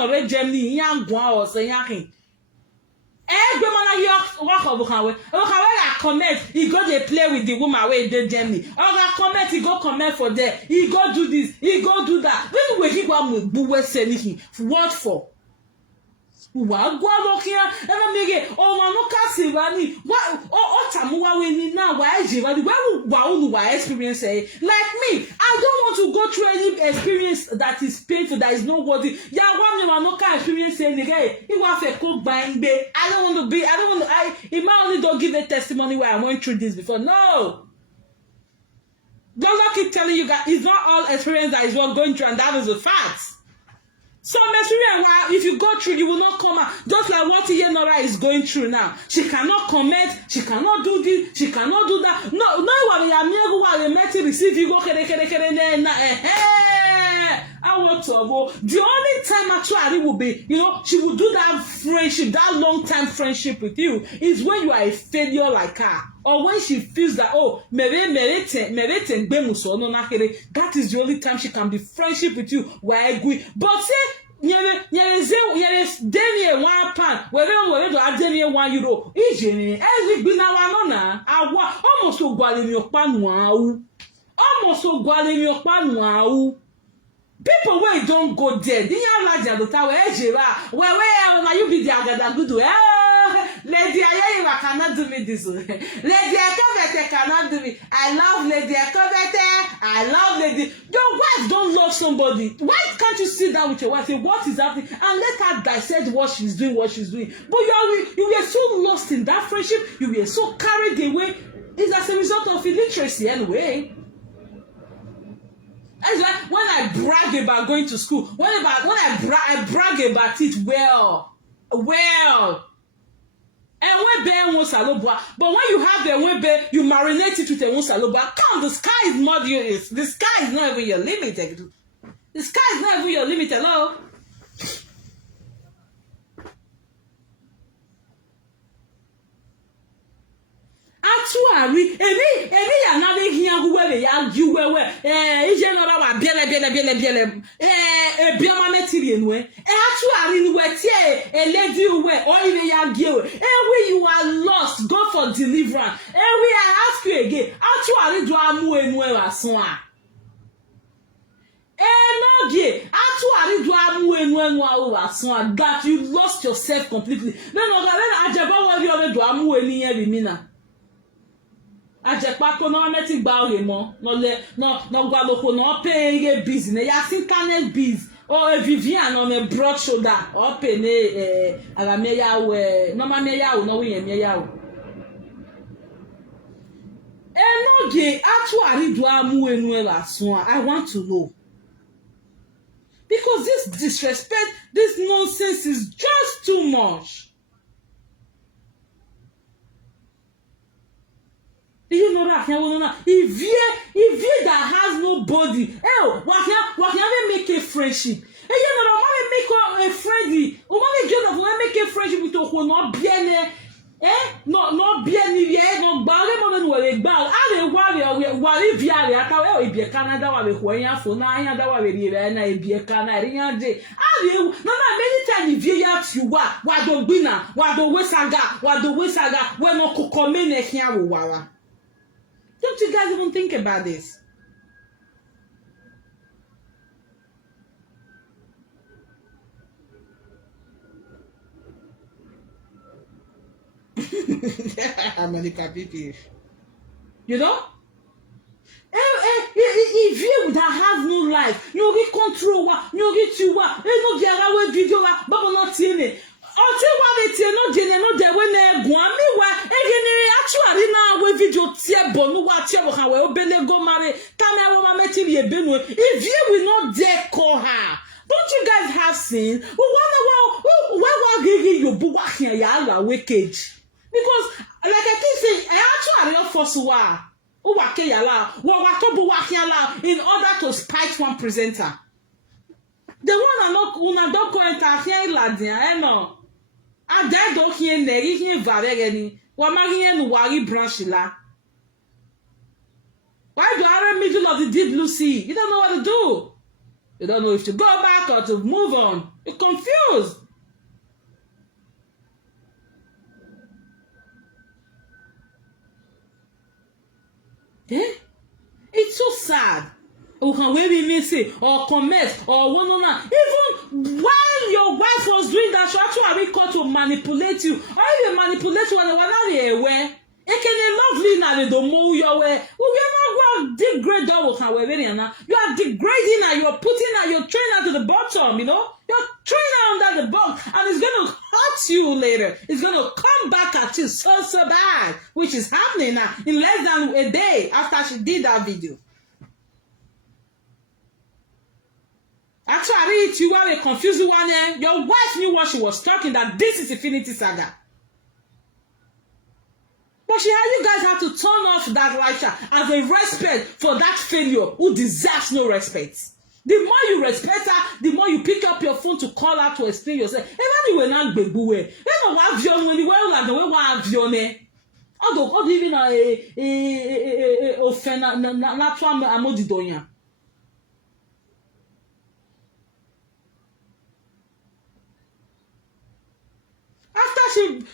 walk of Okawe. Okawe comment, he go dey play with the woman wey dey Germany. Oga comment, he go comment for there. He go do this, he go do that. When we keep on buwe senihi, what for? Wa gwa lokia ena mege o ma no ka se wa ni wa o tamu wa we ni na wa eje wa unu wa experience like me. I don't want to go through any experience that is painful, that is not worthy. Ya wa me wa no ka experience any guy he wa fe ko gba ngbe. I don't want to if I only don't give a testimony where I went through this before. No, don't keep telling you guys it's not all experience that is what going through, and that is a fact. So if you go through, you will not come out. Just like what Yenora is going through now. She cannot comment. She cannot do this. She cannot do that. No, what you met to receive you go I want to go. The only time actually will be, she will do that friendship, that long time friendship with you, is when you are a failure like her. Or when she feels that, that is the only time she can be friendship with you. But say, Daniel 1 pound, whether to add Daniel €1. Easy, every been almost so good in your pan wow. Almost so good in your pan wow. People where don't go there, they are like the tower ejira. Where now you be the agada good. Lady Ayayiwa cannot do me this way. Lady Akobete cannot do me. I love Lady Akobete. I love Lady. Your wife don't love somebody. Why can't you sit down with your wife and say what is happening and let her dissect what she's doing, But you were so lost in that friendship. You were so carried away. It's as a result of illiteracy anyway. That's why when I brag about going to school, I brag about it well. And when bear won't salobua, but when you have the when bear, you marinate it with a won't salobua. Come, the sky is not the sky is not even your limit. The sky is not even your limit. Hello. Actually, emi ya na be hian gu we ya ju we ije no ra wa biele biama metiri enu actually ni we tie lady we or even ya gie we when you are lost, go for deliverance. We I ask you again, actually do amu enu e wason a Enogie, actually do amu enu wason a that you lost yourself completely. No ajaba wa bi o do amu eni yen bi mi na Ajekpako no meti gba ohe mo no gba loko no pay busy na ya internet biz o Vivian on a broad shoulder o pay ne ala me ya we no ma me ya no we me ya Enogie actually do amu enu elasun. I want to know, because this disrespect, this nonsense is just too much. You know that if you that has nobody, what can make a friendship? And you know, make a friendly. Make a friendship with who not bien, not bien here, no bad moment where they bow. Worry via the be a Canada with Waya for 9 hours and be a Canadian. No, many times you have you what do winner, what do Wisaga, when no come in here. Don't you guys even think about this? Monica Pipi. You know? If you that have no life, you get control, you get you no get away video, but not seeing it. Until what it's no general, they when they actually now we video tear bonu what you have obele go marry. If you will not dare call her, don't you guys have seen? Why give you buwa here ya wicked? Because like I keep saying, I actually not force wa. In order to spite one presenter. The one are not una don't go enter here ladia, no. I dead don't hear negi here varegeni. Wamagi and wari branch la. Why do I in the middle of the deep blue sea? You don't know what to do. You don't know if to go back or to move on. You're confused. Eh? It's so sad. Who can maybe even say or comment or one on that. Even while your wife was doing that, she actually called to manipulate you. Or even manipulate you when they were not aware. It can lovely now they don't know your way. Well, we are not going to degrade now. You are degrading her, you're putting her, you're throwing her to the bottom, you know? You're throwing her under the bottom, and it's gonna hurt you later. It's gonna come back at you so bad, which is happening now in less than a day after she did that video. Actually, you were a confused one. Your wife knew what she was talking, that this is Infinity Saga. But you guys have to turn off that live chat as a respect for that failure who deserves no respect. The more you respect her, the more you pick up your phone to call her to explain yourself. Even you were not bebuwe. You know what you when you were like the way what you ne. Although even a offender na twa amodidonya. After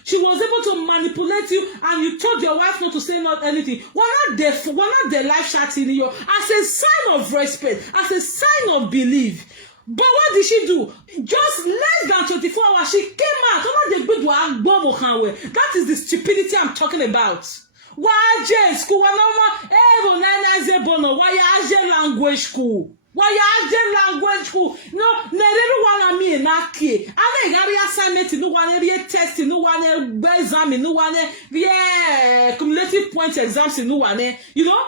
she was able to manipulate you and you told your wife not to say not anything, we're not there live chatting you as a sign of respect, as a sign of belief. But what did she do? Just less than 24 hours, she came out. That is the stupidity I'm talking about. Why school? Why language school? Why language school? No, one me na ki. Ane gari assignment no one test no one exam no one cumulative points exams no one. You know?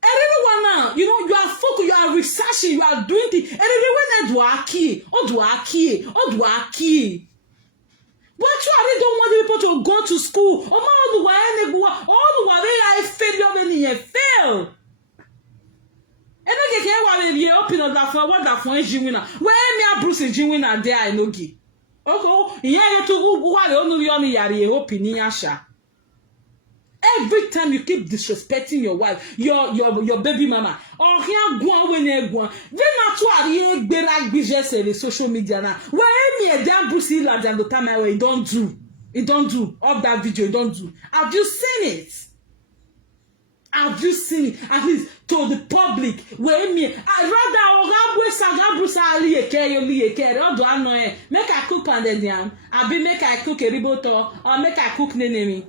Everyone now, you know, you are focused, you are researching, you are doing things. Everyone do aki. But you already don't want people to go to school. All the way I fail. Enogie ke wa le open of that for what that for Jinwina. Where me a Bruce Jinwina there Enogie. Okay, yeah to go wa le onu yo ni yare opinion asha. Every time you keep disrespecting your wife, your baby mama, or here go when you go, then not to a gbera gbije say the social media now. Where me a damn Bruce la than the time I don't do of that video, you don't do. Have you seen it? Have you seen it? At least to the public. Where me, I rather make I cook and then I be make I cook a riboto or make I cook nenemi.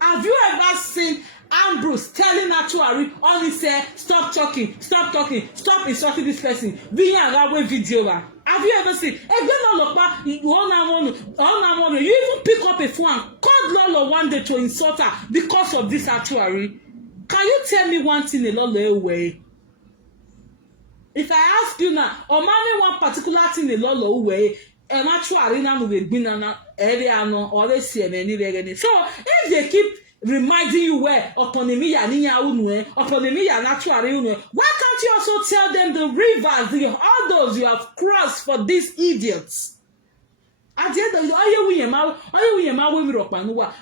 Have you ever seen Ambrose telling Actuary only say stop talking, stop insulting this person? Being a video. Have you ever seen? You even pick up a phone and call Lolo one day to insult her because of this Actuary. Can you tell me one thing a Lolo way? If I ask you now, or money one particular thing a Lolo way, Actuary now will be na area no or they see any reggae. So if they keep reminding you where autonomy ya niya unwe, autonomy ya Actuary unwe, why can't you also tell them the rivers, the hurdles you have crossed for these idiots? At the end of the all you when we rock manuwa, or $1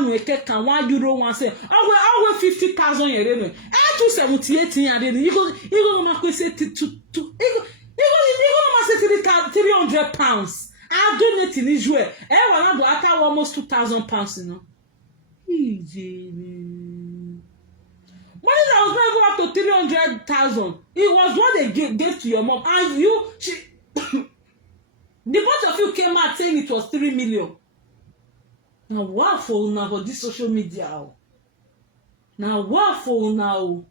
no can €1 one say, I 50,000 yen. I 278 yen. You go make say to you go 300 pounds. I donate in Israel. Everyone do almost 2,000 pounds, you know. Money that was not even up to 300,000. It was what they gave to your mom, and the both of you came out saying it was 3 million. Now what for now for this social media? Now what for now?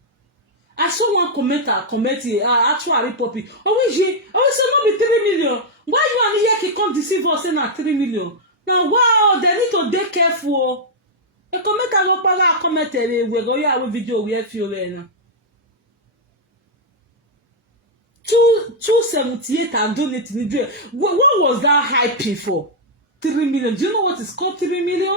I saw one commenter Actuary Poppy. Oh, say not be 3 million. Why you and here come deceive us saying at 3 million? Now wow, they need to be careful. A commenter will probably comment we go here with video we have you now. 278 and donate in the what was that hype for? 3 million. Do you know what is called 3 million?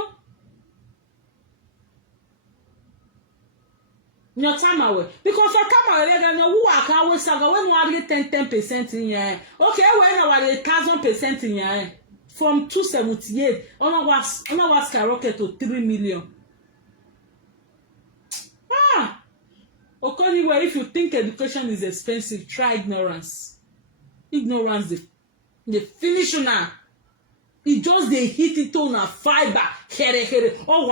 Your time away. Because I come away, I know who I can always say, when we get 10% in here. Okay, when I was 1,000% in here. From 278, I was skyrocket to 3 million. Okay, anyway, if you think education is expensive, try ignorance. Ignorance, the finish now. He just they hit it on a fiber. Oh,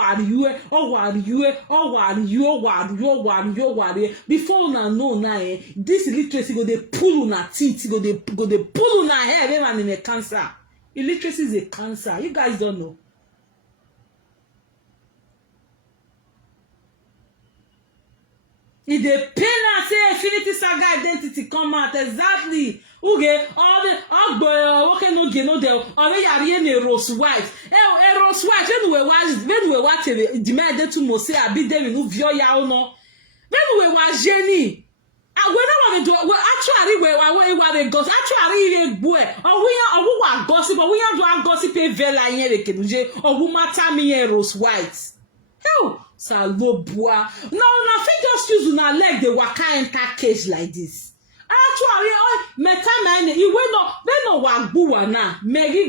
before na know na this illiteracy go they pull on a teeth, go they pull on a hair, everyone in a cancer. Illiteracy is a cancer. You guys don't know. If the pain and say Infinity Saga identity come out exactly. Okay, all the okay no get no there. Already are in a rose white. Rose white. When we watch the demand to mo say abi dem no view ya no. When we watch Jenny. When do actually we gossip. Actually we boy. We gossip. We do gossip vela yen kenuje. We matter me rose white. Hell. Salobua. No, fit just use una leg the waka enter cage like this. Actually, meta man, you will no wagbuwa na. Me you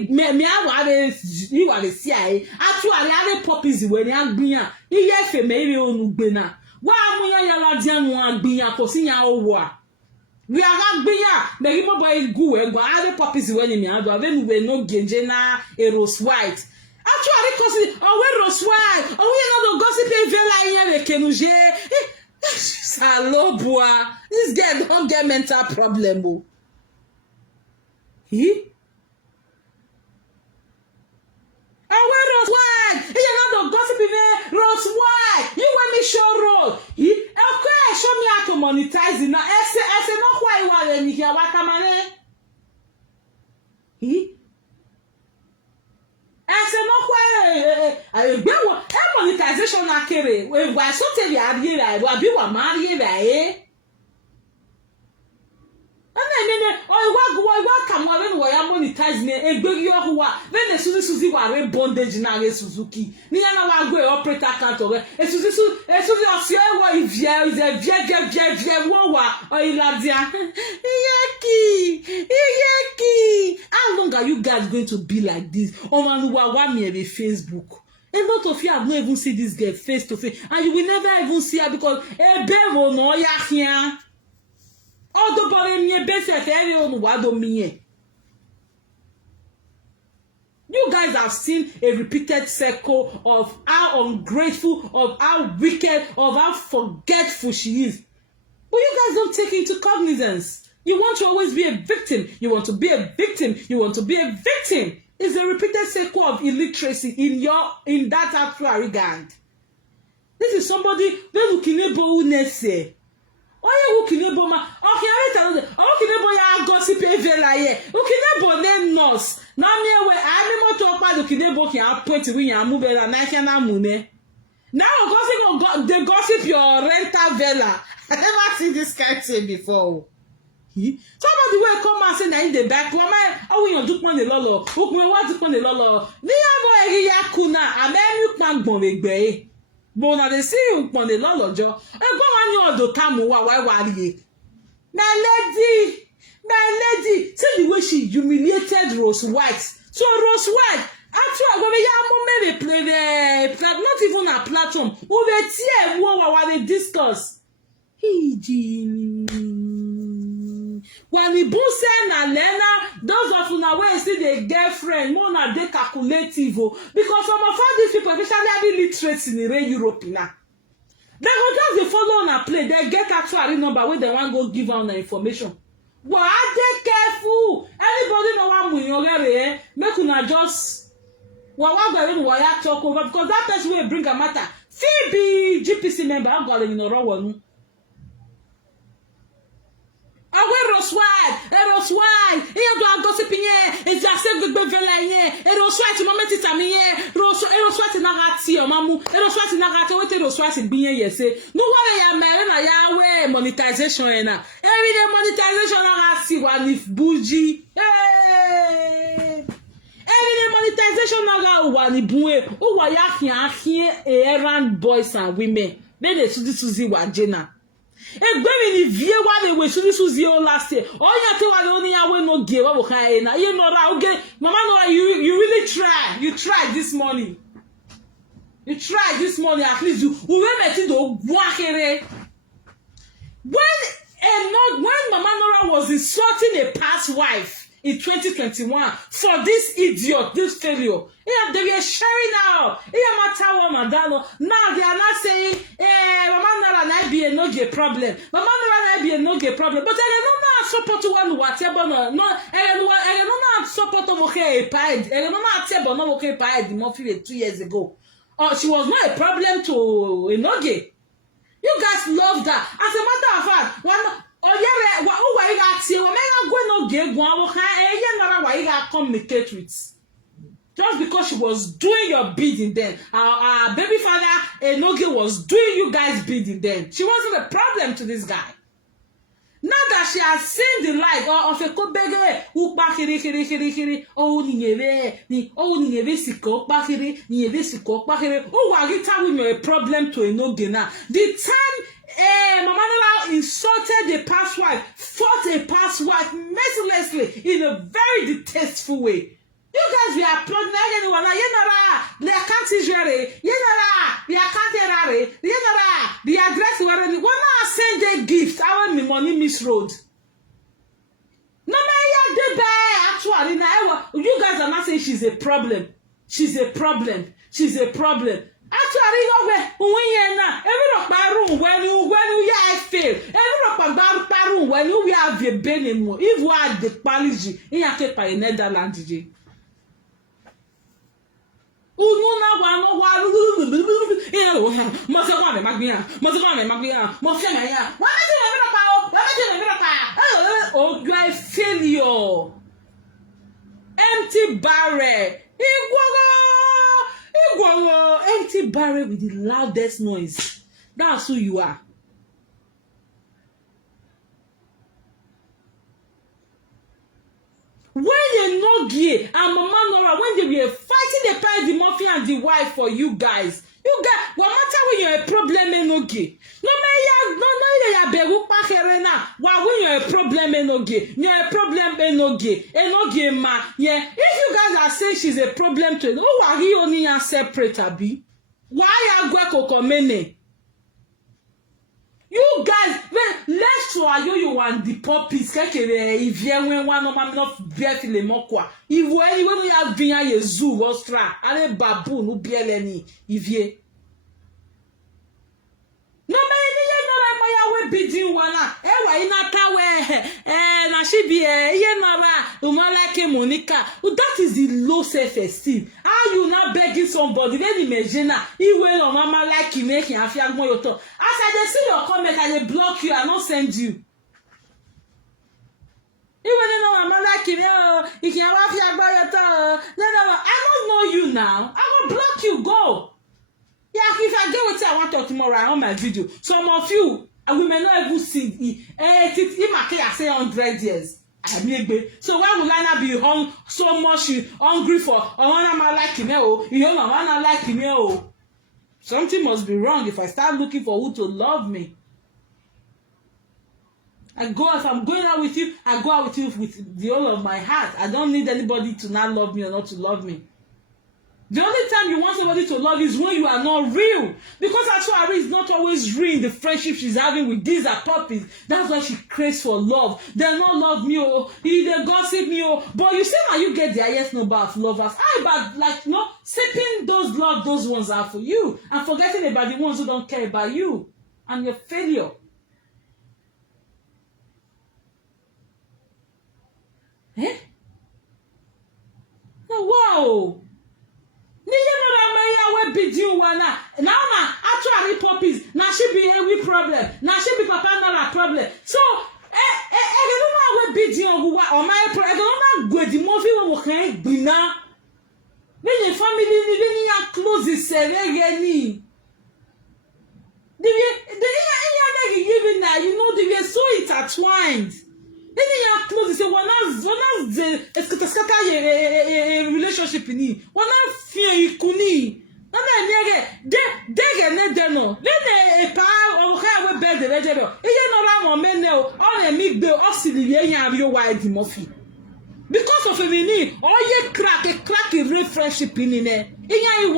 are the CIA. Actually, I puppies when you gbia. Iye fe me ire onu gbe na. Wa mu ya yala dia nu agbia ko si ya owa. We are gbia. Me mo boy gu e gba. I puppies when you me ado. Ave we no genje na a rose white. Actually, because we rose white. We not gossip vela here kenuje. Salobua. This girl don't get mental problem. He? We rose white. You not gossip rose white. You want me show road. He? Okay, show me how to monetize it now. I say no why you are in here. What come on? He? I said, no, monetization na kere. Why so tell you are here? Why be wa marry here? And then, what come when we are monetizing a big yo who are then the Suzuki were bondage na Suzuki. Ni na wa go operator account or Suzuki is a vie or iladia. Yeki. How long are you guys going to be like this? On me Facebook. A lot of you have not even seen this girl face to face, and you will never even see her because no here. You guys have seen a repeated cycle of how ungrateful, of how wicked, of how forgetful she is. But you guys don't take into cognizance. You want to always be a victim. You want to be a victim. You want to be a victim. It's a repeated cycle of illiteracy in that actual regard. This is somebody who can who kinebo ma okay I tell you kinebo ya gossip evela here kinebo name nurse na me we ani mo to pa kinebo ki appoint we yan mu bela na hia na mu ne now gossip they gossip your rental vela. I never seen this kind thing before. Somebody will come and say na in the back woman we yan dupon de lolo okun wa dupon de lolo ni amo eri yakuna amemi pangbon megbe. But now they see you on the lot of job. And go on your do come why ye. My lady, see the way she humiliated Rose White. So Rose White, actually, when we play not even a platform. We will see what they discuss. When we both say na Lena, those of you now where see the girlfriend, more na they calculative because some of all these people, especially illiterates in the Europe now. They go just they follow on a play, they get actually number where they want go give out the information. But are they careful? Anybody know what we already make una just what going to talk over because that person will bring a matter. Phoebe GPC member, I'm going in a row one. Rose white. Here do gossiping here. It's just a good bevela here. Rose white moment it am here. Rose white na gati o mamu. Rose white na gati o te Rose white be here say. No worry ya mere na ya we monetization na. Every day monetization na gati one if bougie. Hey. Every day monetization na ga one ibue. O wa ya here errand boys and women. Then they Suzy wajena. Ni vie wa de we Suzy last year. Oh ya te wa only ya we no give what we na. You know that okay. Mama no you really try. You tried this morning. You tried this morning at least you we met it do guakere. When Mama Nora was insulting a past wife in 2021 for this idiot, this failure. Yeah, they were sharing out. Yeah, matter Madano. Now they are not saying, Mama Nara na be Enogie problem. Mama Nara na be Enogie problem. But I don't know support one whatever no. I don't know support of okay paid. I don't know table no okay paid the Murphy 2 years ago. She was not a problem to Enogie. You guys love that. As a matter of fact, one. Oh yeah, why you got see? When I go no get one, why you got communicate with? Just because she was doing your bidding then, our baby father Enogie was doing you guys bidding then. She wasn't a problem to this guy. Now that she has seen the light of a kobege, who bakiri, oh ni siko bakiri, oh wagita with me a problem to Enogie now. The time Mama Nala insulted the past wife, fought a past wife mercilessly in a very distasteful way. You guys we are applauding anyone. The account is ready. The account is ready. The address is ready. When I send a gift, I want me money misroad. No, actually, now you guys are not saying she's a problem. She's a problem. Actually, when you fail, when you have a benemo, if you are the Paliji, in your paper in Netherlands. Oh, you are a failure. Empty barrel. Empty barrel with the loudest noise. That's who you are. When Enogie and Mama Nora, when they were fighting the parent, the Murphy and the wife for you guys, what matter when you're a problem Enogie? No, when you're a problem Enogie, you're a problem Enogie ma. Yeah, if you guys are saying she's a problem to it, who are you only a separate abi? Why are Gweko Komene? You guys, let's try you want the puppies. If you when one of them not bear file mokwa. If when you have been a zoo or stra, ale baboon who bear any. If you no man, you bidding one. Why not na she be like Monica. That is the low self-esteem. How you not begging somebody? Then imagine he will on mama like you make you feel more your talk. As I see your comment, I block you, I not send you. Even though mama like you, if you have your talk, no, I don't know you now. I will block you. Go. Yeah, if I get what I want to talk tomorrow, I on my video. Some of you, we may not even see it. I say 100 years. So why would I not be so much hungry for? I want to like him. You want to like him. Something must be wrong if I start looking for who to love me. If I'm going out with you, I go out with you with the whole of my heart. I don't need anybody to not love me or not to love me. The only time you want somebody to love is when you are not real. Because Atuari is not always real in the friendship she's having with these are puppies. That's why she craves for love. They not love me, they gossip me, but you say now you get the highest number of lovers. But sipping those love, those ones are for you. And forgetting about the ones who don't care about you. And your failure. Eh? Wow! Now actually puppies. Now she be a problem. Now she be papa not a problem. So I don't know what bid you or my I don't know the movie can be now. When your family living your close is any. They are so intertwined. Then you are close. Say one has a relationship in it. One has fear ikuni. No. Then a power of her bed the vegetable. No men now. All a meek bill of Sylvia have your wide Murphy. Because of a mini, all ye crack a real friendship in there. Iya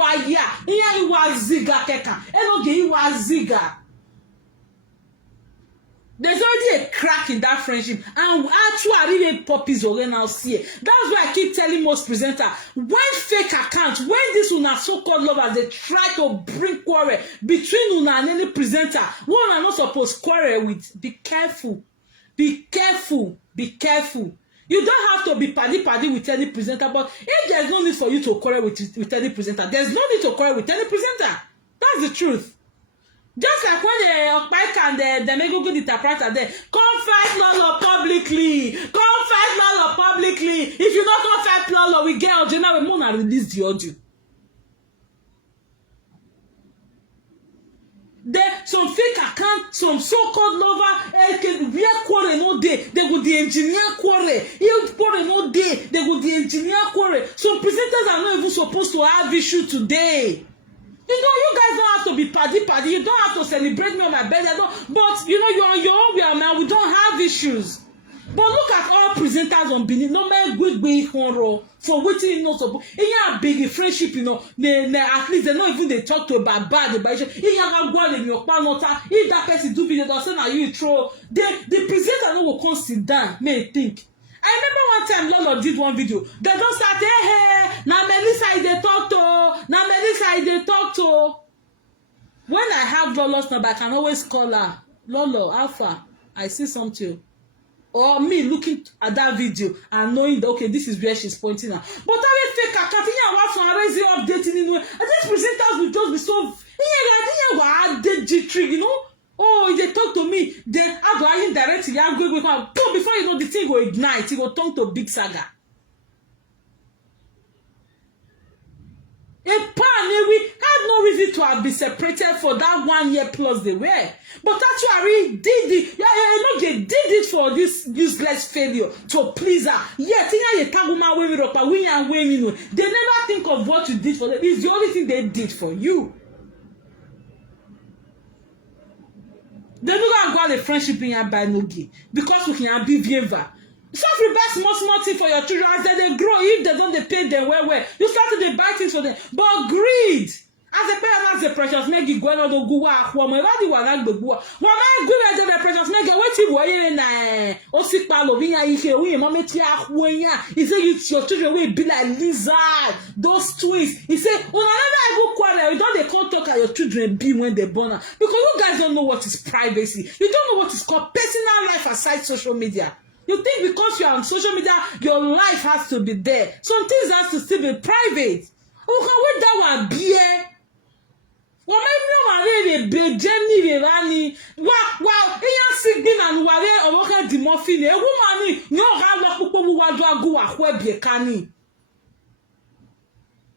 was ziga keka. Enogie was ziga. There's already a crack in that friendship, and actually even puppies will now see it. That's why I keep telling most presenters, when fake accounts, when this una so-called lovers, they try to bring quarrel between una and any presenter, one are not supposed to quarrel with, be careful. Be careful. Be careful. You don't have to be paddy with any presenter, but if there's no need for you to quarrel with any presenter, there's no need to quarrel with any presenter. That's the truth. Just like when the Okpaika and the Megogo interpreter there, come fight Lolo publicly. Come fight Lolo publicly. If you don't come fight Lolo, we get audio. Now we must release the audio. There, some fake account, some so-called lover, real quarrel no day. They go the engineer quarrel. He'll quarrel no day. They go the engineer quarrel. Some presenters are not even supposed to have issue today. You know, you guys don't have to be paddy. You don't have to celebrate me on my birthday. But, you know, you're on your own way now. We don't have issues. But look at all presenters on Benin. No man good way for waiting, you know, so a big friendship, you know, at least they not even they talk to about bad about it. If that person do video, they'll say, now you throw. The presenter no will come sit down, may think. I remember one time Lolo did one video. They don't start, hey, now Melissa they talk to, now Melissa they talk to. When I have Lolo's number, I can always call her. Lolo, Alpha, I see something. Or me looking at that video and knowing that, okay, this is where she's pointing at. But I will fake account, updating in way. And these presenters will just be so, you know. Oh, they talk to me, then how do I indirect it? Boom, before you know the thing will ignite, it will turn to big saga. A pan, we had no reason to have been separated for that 1 year plus they were. But actually, did it. Yeah, they did it for this useless failure to please her. Yeah, they never think of what you did for them. It's the only thing they did for you. They don't go a friendship in your by Enogie because we can be viewers. Start prepare small thing for your children as they grow. If they don't, they pay them well. You start to buy things for them. But greed, as a parent, as a precious make it go on the go out. Whatever you want to go. Whatever good as the precious make it. What you want na? Osi palo vinya ike we mama tia huenya. He say your children will be like lizard. Those twins. He say whenever I go quarrel, you don't they can't talk at your children be when they born because you guys don't know what is privacy. You don't know what is called personal life aside social media. You think because you are on social media, your life has to be there. Some things has to still be private. Who can wait that one be? What make no man be Jenny Rani? Wow, he sick bin and wale or work the morphine. A woman no have la people who want to go a be cani.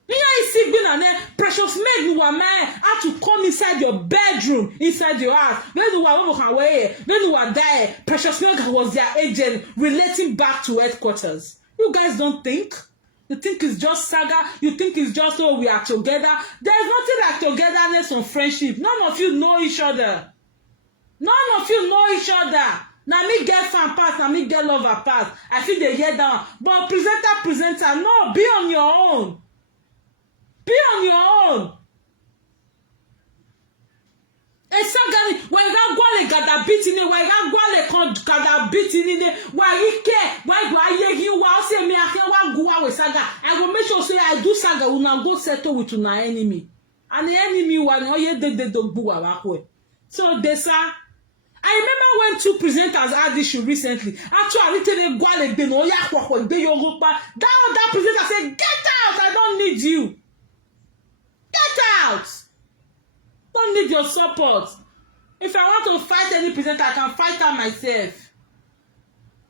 He sick bin and precious maid who are man had to come inside your bedroom, inside your house. When you are away, when you are there, precious maid was their agent relating back to headquarters. You guys don't think? You think it's just saga? You think it's just oh we are together? There's nothing like togetherness or friendship. None of you know each other. None of you know each other. Now me get fan pass, now me get lover pass. I feel they hear down. But presenter, no, be on your own. Be on your own. Esagani, when you go le gada bitini, when you go le gada bitini, why you care? Why go I you wa say me I can go with saga. I will make sure say I do saga. We now go settle with una enemy, and the enemy one oh yeah they don't go back way. So this I remember when two presenters had issue recently. Actually, they go le be no ya kwa be yo go pa. That presenter said, "Get out! I don't need you. Get out! Don't need your support. If I want to fight any presenter, I can fight her myself.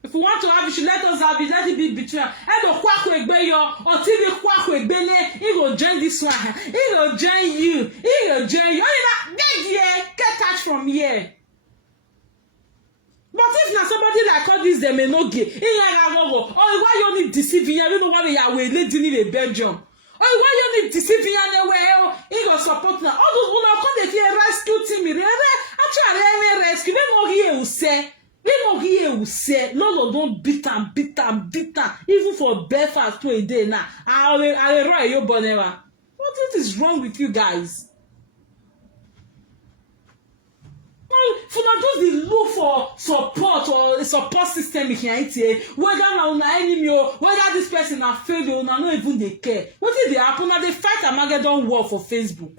If we want to have it, let us have it. Let it be between us. I go quack with yo, or TV quack with Bene. He will join this one. He will join you. He will join you. Get here. Get out from here. But if na somebody like all this them Enogie, why you need deceiving? You don't know why you are lady in Belgium. Oh, why you need deceiving anywhere? He go support now. All those people come they feel rescue team. Actually, rescue. We know here who say, Lolo don't beat and. Even for breakfast to a day now. I write your boneva. What is wrong with you guys? For now, just the look for support or a support system here, whether now na enemy or whether this person na failure, na not even they care. What if they happen? Now they fight Armageddon war for Facebook.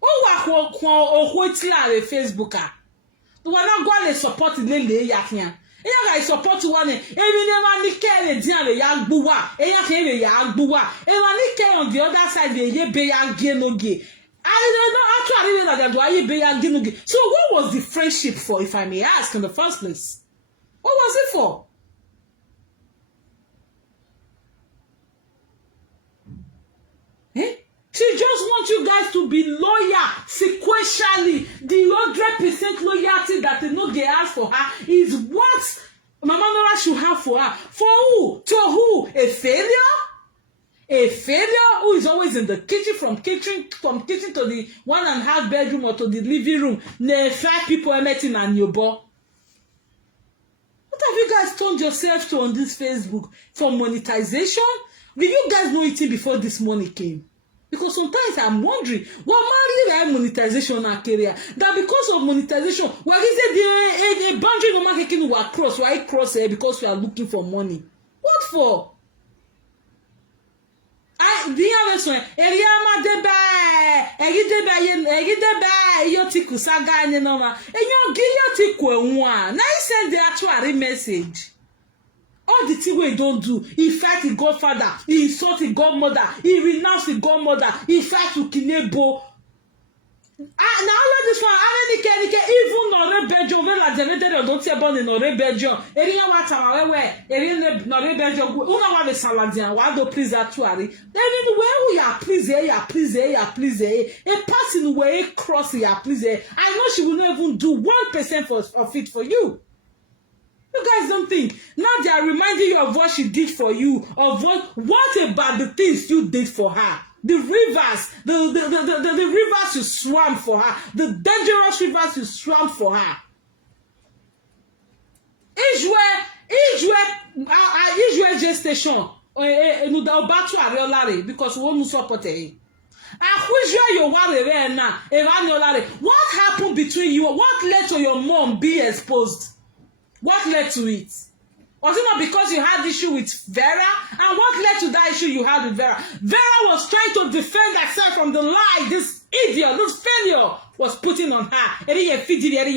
Oh, what Facebook ah? The one that go and support the lady here. Eya ga support one every never ni care the dia ya gbuwa. Eya ke ya gbuwa. Ewa ni care on the other side the ye be ya Enogie. I don't know actually that do I be Enogie. So what was the friendship for, if I may ask, in the first place? What was it for? Eh? She just wants you guys to be loyal sequentially. The 100% loyalty that Enogie has for her is what Mama Nora should have for her. For who? To who? A failure? A failure who is always in the kitchen, from kitchen to the 1.5 bedroom or to the living room. Ne 5 people are meeting and your boy. What have you guys turned yourself to on this Facebook? For monetization? Did you guys know it before this money came? Because sometimes I'm wondering, what money monetization na career? That because of monetization, why is it the boundary no market will cross? Why cross here? Because we are looking for money. What for? Dia version Eliama deba yo ti kusaga ni no ma Enogie yo ti ku enwa na he send the actual message. All the thing we don't do, he fight the godfather, he insult the godmother, he renounce the godmother, he fight to Kinebo. Now all this one, even no Belgium, when la generated don't see born in no Belgium. Area what our area no Belgium. Una wa be saladian, wa do please actually. Then where we are please, a person way cross here, please. I know she will not even do 1% of it for you. You guys don't think now they are reminding you of what she did for you, of what about the things you did for her. The rivers, the rivers you swam for her, the dangerous rivers you swam for her. Israel gestation, nous d'au battu à Riolare because we won't support it. What happened between you? What led to your mom being exposed? What led to it? Was it not because you had issue with Vera? And what led to that issue you had with Vera? Vera was trying to defend herself from the lie this idiot, this failure was putting on her. You and Vera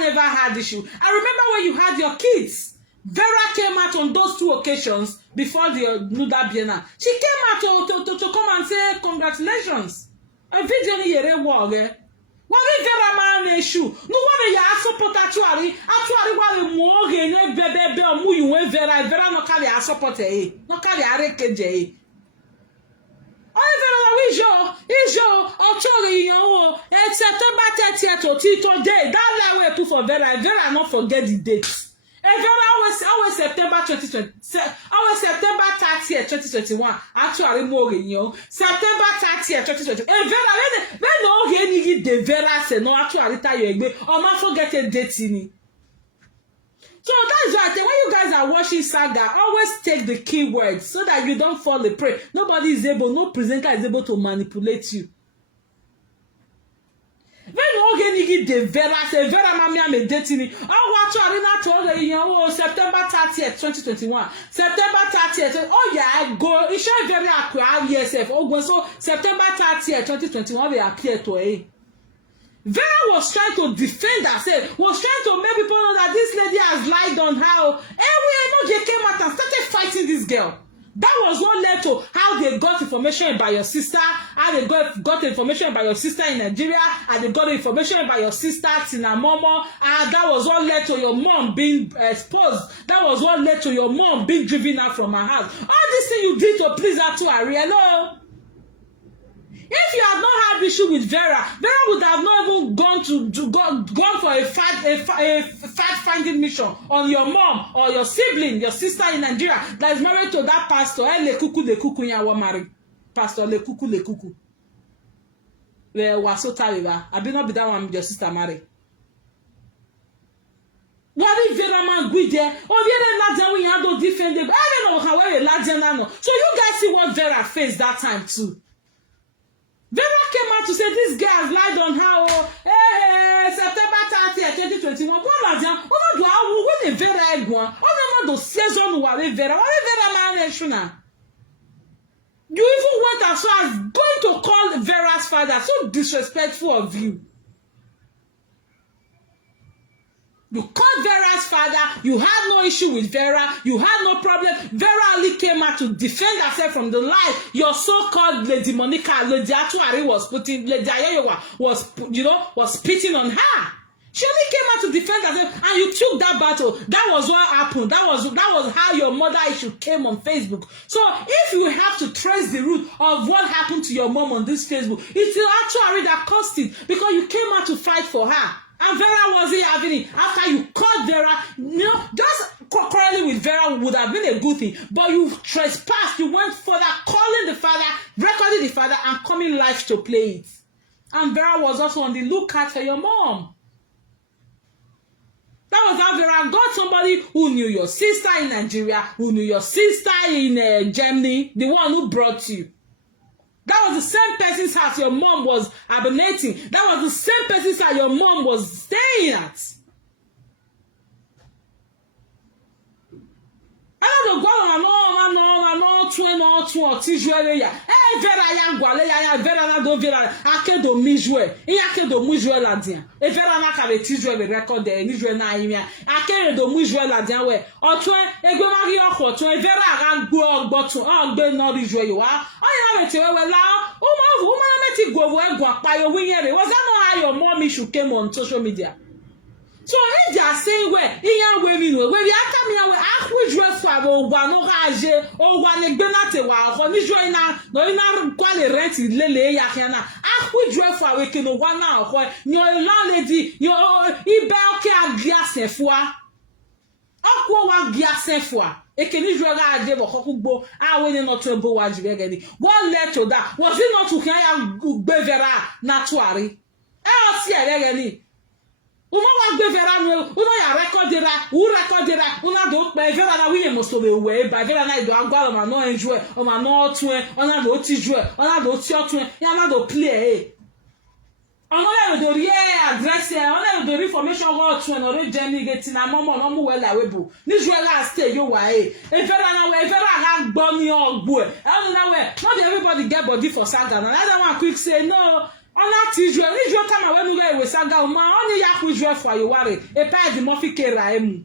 never had issue. I remember when you had your kids. Vera came out on those 2 occasions before the Nuda Biena. She came out to come and say congratulations. A video what is Vera man issue? No one ya support actually what more again bebe mu you Vera no carry support no carry arekeje. Oh Vera is your actually you September 30th or today that way too for Vera not forget the date. Always September 2020. Always September 30th, 2021. Actually, more you September 30th, 2020. Vera, when no Enogie de Vera say no actually tell you or man forget a date in. So that's why when you guys are watching Saga, always take the keywords so that you don't fall a prey. Nobody is able, no presenter is able to manipulate you. When Enogie de Vera say Vera mamia me dating watch arena told you September 30th 2021 September 30th oh yeah go it should very accurate yourself so September 30th 2021 they appear to Vera was trying to defend herself, was trying to make people know that this lady has lied on her. And Enogie came out and started fighting this girl. That was what led to how they got information about your sister, how they got information about your sister in Nigeria, and they got information about your sister Tina Momo, and that was what led to your mom being exposed. That was what led to your mom being driven out from her house. All this thing you did to please her to Ari. Hello? If you had not had issue with Vera, Vera would have not even gone for a fact-finding mission on your mom or your sibling, your sister in Nigeria that is married to that pastor. Le kuku yawa marry. Pastor le kuku. We were so tired. I be not be that one with your sister marry. What if Vera man go there? Oh, Vera Lajan we have to defend them. I don't know how we Lajan no. So you guys see what Vera faced that time too. Vera came out to say this girl has lied on her. Oh, hey, September 30th, 2021. What was that? Oh, do I win a Vera egg? Oh, no, no, season where Vera man shuna. You even went as far as going to call Vera's father. So disrespectful of you. You called Vera's father. You had no issue with Vera. You had no problem. Vera only came out to defend herself from the lie your so-called Lady Monica, Lady Atuari Lady Ayoyowa was spitting on her. She only came out to defend herself, and you took that battle. That was what happened. That was how your mother issue came on Facebook. So if you have to trace the root of what happened to your mom on this Facebook, it's the Atuari that caused it, because you came out to fight for her. And Vera wasn't having it. After you caught Vera, just quarreling with Vera would have been a good thing. But you trespassed. You went further, calling the father, recording the father, and coming live to play it. And Vera was also on the lookout for your mom. That was how Vera got somebody who knew your sister in Nigeria, who knew your sister in Germany, the one who brought you. That was the same person's house your mom was hibernating. That was the same person's house your mom was staying at. I don't go tijwele ya. Vera ya ngwale ya Vera na do Vera akedo mijwe. Akedo mijwe la dia. Vera na ka be tijwele record e nijwe na yimia. Akedo mijwe la dia we. Otun egbe mari okotun Vera ga gbo ogbotun ogbe no rijwe yo wa. Oya me tewe we la. O ma na meti gwo egwu apayo winyere. Was that not how your mom issue came on social media? So if they are saying where iya we mi we aka mi awe akujwe fa bo gwa no haje o gwa ne gbe na te wa ko ni jo ina no ina kwa le rent lele ya kiana akujwe fa we ke no wa na ko ni o landlady yo ibe oke agiase fua okwo wa giase fua ekeni jo ga ade bo kokugbo awe ni no to bo wa jibe gani what led to that? Was it not to hear ya gbe Vera na tuari e o si ere gani Uma wa gbe Vera no una ya recordera una do pe Vera na wiye mo so be we ba Vera na do agwa ma no enjoy o ma no tun ona do tiju ona do ti otun ya na do play ona le do ri address ona le do information go tun no re jeni get na momo no mu we la we bu ni ju la stay yo wa Vera na we Vera ga gbo ni ogbo e na we not everybody get body for saga na that one quick say no. Ona tijwe ni jo kama wenu ge we saga o ma oni ya kujwe for you ware e pa di mo fi ke ra emu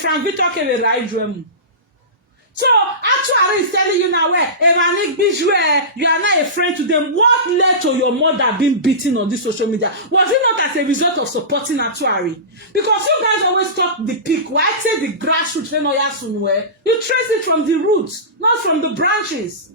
Frank Victor ke ra ijwe mu. So actually is telling you now where you are not a friend to them. What led to your mother being beaten on this social media? Was it not as a result of supporting Atuari? Because you guys always talk the peak. Why say the grassroots when you trace it from the roots, not from the branches.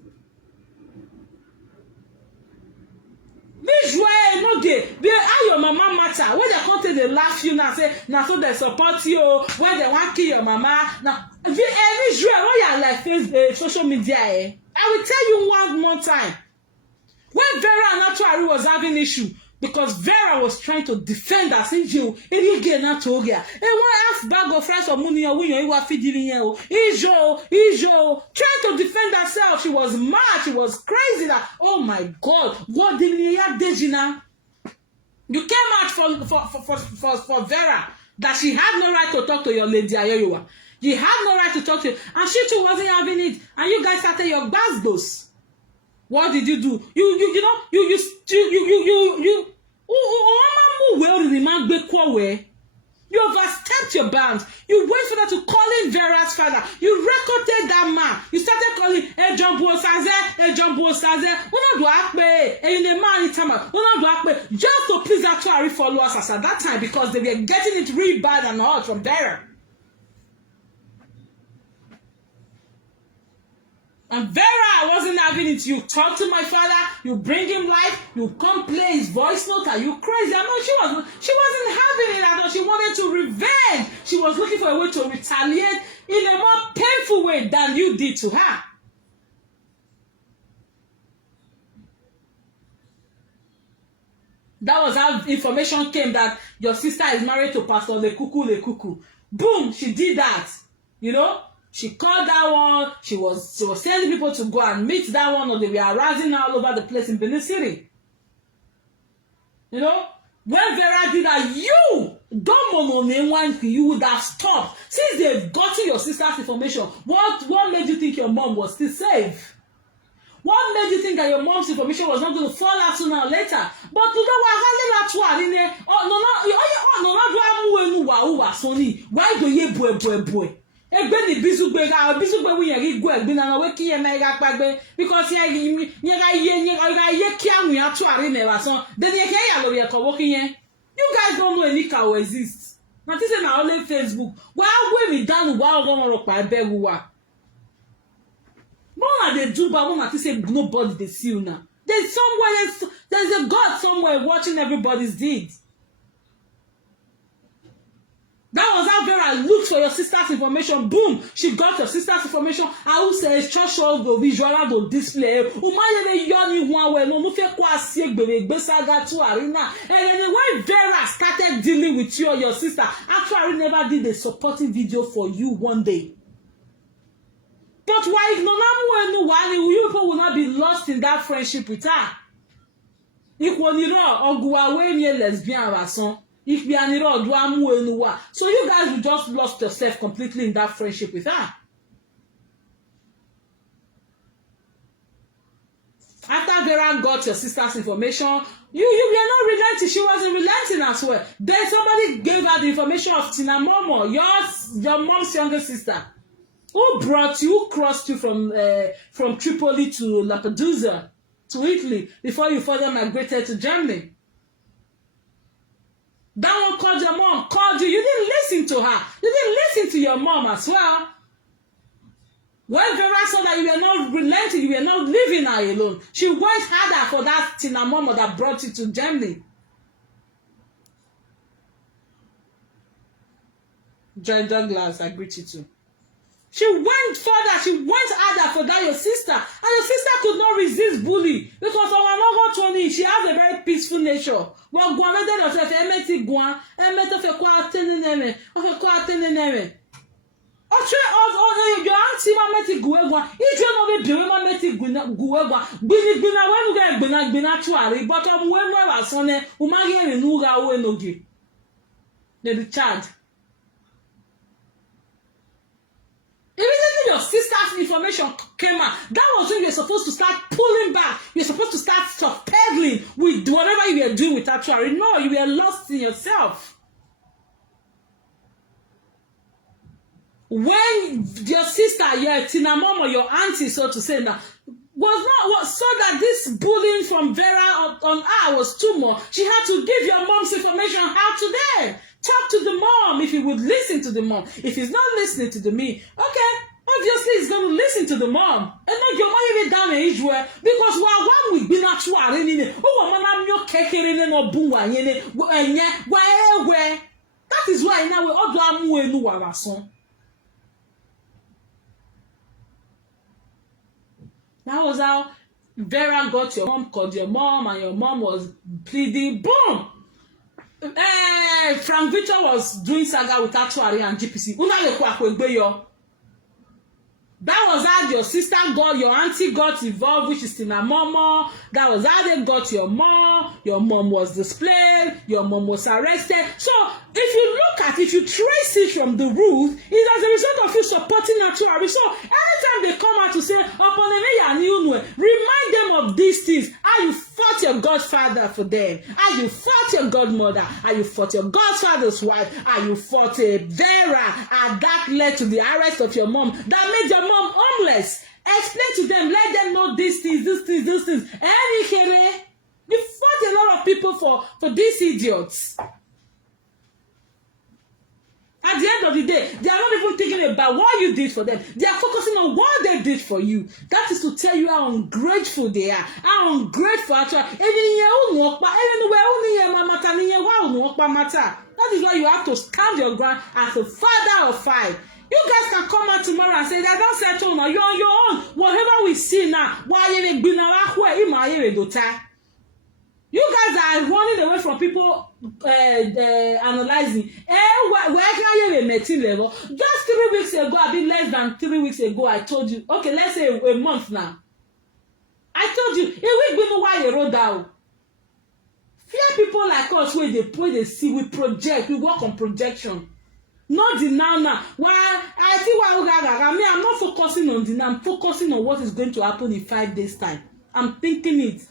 This way, no gay. How your mama matter? When they come to they laugh you now, say now so they support you. When they want to kill your mama, now this way when you are like Facebook, social media, I will tell you one more time. When Vera and Atuari was having issue, because Vera was trying to defend us in you, Enogie na toga. And one half bag of friends of money or winner, you are feeding you. Ijo, trying to defend herself. She was mad. She was crazy. That oh my God, what did you have, Dejina? You came out for Vera that she had no right to talk to your Lady Ayoyowa. You had no right to talk to you, and she too wasn't having it. And you guys started your basbos. What did you do? You overstepped your bounds. You went for that to call in Vera's father. You recorded that man. You started calling Ejombo Saze. Una do akpe. And in the man in Tama. Una do akpe. Just to please Atuari followers as at that time because they were getting it really bad and hard from Vera. And Vera wasn't having it. You talk to my father, you bring him life, you come play his voice note. Are you crazy? I know she wasn't having it at all. She wanted to revenge. She was looking for a way to retaliate in a more painful way than you did to her. That was how information came that your sister is married to Pastor Lekuku. Boom, she did that. You know? She called that one. She was sending people to go and meet that one, or they were harassing her all over the place in Benin City. You know, when Vera did that, you you would have stopped. Since they've gotten your sister's information, what made you think your mom was still safe? What made you think that your mom's information was not going to fall out sooner or later? But to the why do you boy? Egbe ni bizugbe wi yeri gu egbe na we ki ye na ga pagbe because ye ki anu ya tu ari ne wason then ye ke ya lo ye ko wo ki yen. You guys don't know any cow exist. Na ti say na only Facebook. Wa we mi danu wa ogo ro pa beru wa. More they do, but one say nobody they see you now. There's a God somewhere watching everybody's deeds. That was how Vera looked for your sister's information. Boom, she got your sister's information. I will say church the visual do display. Umayele yoni one no fe kwa sie gbere saga to arena. And then when Vera started dealing with you or your sister, actually never did a supporting video for you one day. But why you people will not be lost in that friendship with her? If one or lesbian rason, if we are so you guys will just lost yourself completely in that friendship with her. After Vera got your sister's information, you were not relenting. She wasn't relenting as well. Then somebody gave her the information of Tina Momo, your mom's younger sister. Who brought you, who crossed you from Tripoli to Lampedusa, to Italy, before you further migrated to Germany? That one called your mom, called you. You didn't listen to her. You didn't listen to your mom as well. When Vera saw that you were not relenting, you were not leaving her alone, she went harder for that Tina Momo that brought you to Germany. Joy Douglas, I greet you too. She went further, she went harder for that your sister. And your sister could not resist bully. Because our mother told me she has a very peaceful nature. Well, go on, let us say, emeti guan, emeti fe kwa teneneme, fe kwa teneneme. Your auntie ma meti guegwa. If you know me biwe ma meti guegwa. Gbina wenu ga gbina tuari. But wenu wa sone, umagi eri nuga o Enogie. The child. Immediately your sister's information came out. That was when you were supposed to start pulling back. You're supposed to start peddling with whatever you were doing with actually. No, you were lost in yourself. When your sister, your Tina Momo, your auntie, so to say now, so that this bullying from Vera on her was too much, she had to give your mom's information out to them. Talk to the mom if he would listen to the mom. If he's not listening to me, okay, obviously he's going to listen to the mom. And not your mom even down in Israel because one week be not true. That is why now we all do. That was how Vera got your mom, called your mom, and your mom was pleading. Boom! Frank Victor was doing saga with Actuary and GPC. That was how your sister got, your auntie got involved, which is Tina Momo. That was how they got your mom. Your mom was displayed. Your mom was arrested. So, if you trace it from the root, it's as a result of you supporting Actuary. So, anytime they come out to say, remind them of these things. How you fought your godfather for them. How you fought your godmother. How you fought your godfather's wife. How you fought Vera. And that led to the arrest of your mom. That made your mom homeless. Explain to them, let them know these things. You fought a lot of people for these idiots. At the end of the day, they are not even thinking about what you did for them. They are focusing on what they did for you. That is to tell you how ungrateful they are. How ungrateful actually. That is why you have to stand your ground as a father of five. You guys can come out tomorrow and say, I don't settle now. You're on your own. Whatever we see now, why you You guys are running away from people analyzing. Where can you be meeting level? Just 3 weeks ago, a bit less than 3 weeks ago, I told you. Okay, let's say a month now. I told you, a week before why you wrote down. Fear people like us where they see, we project, we work on projection. Not the now. Why I think I'm not focusing on the now, I'm focusing on what is going to happen in 5 days' time. I'm thinking it.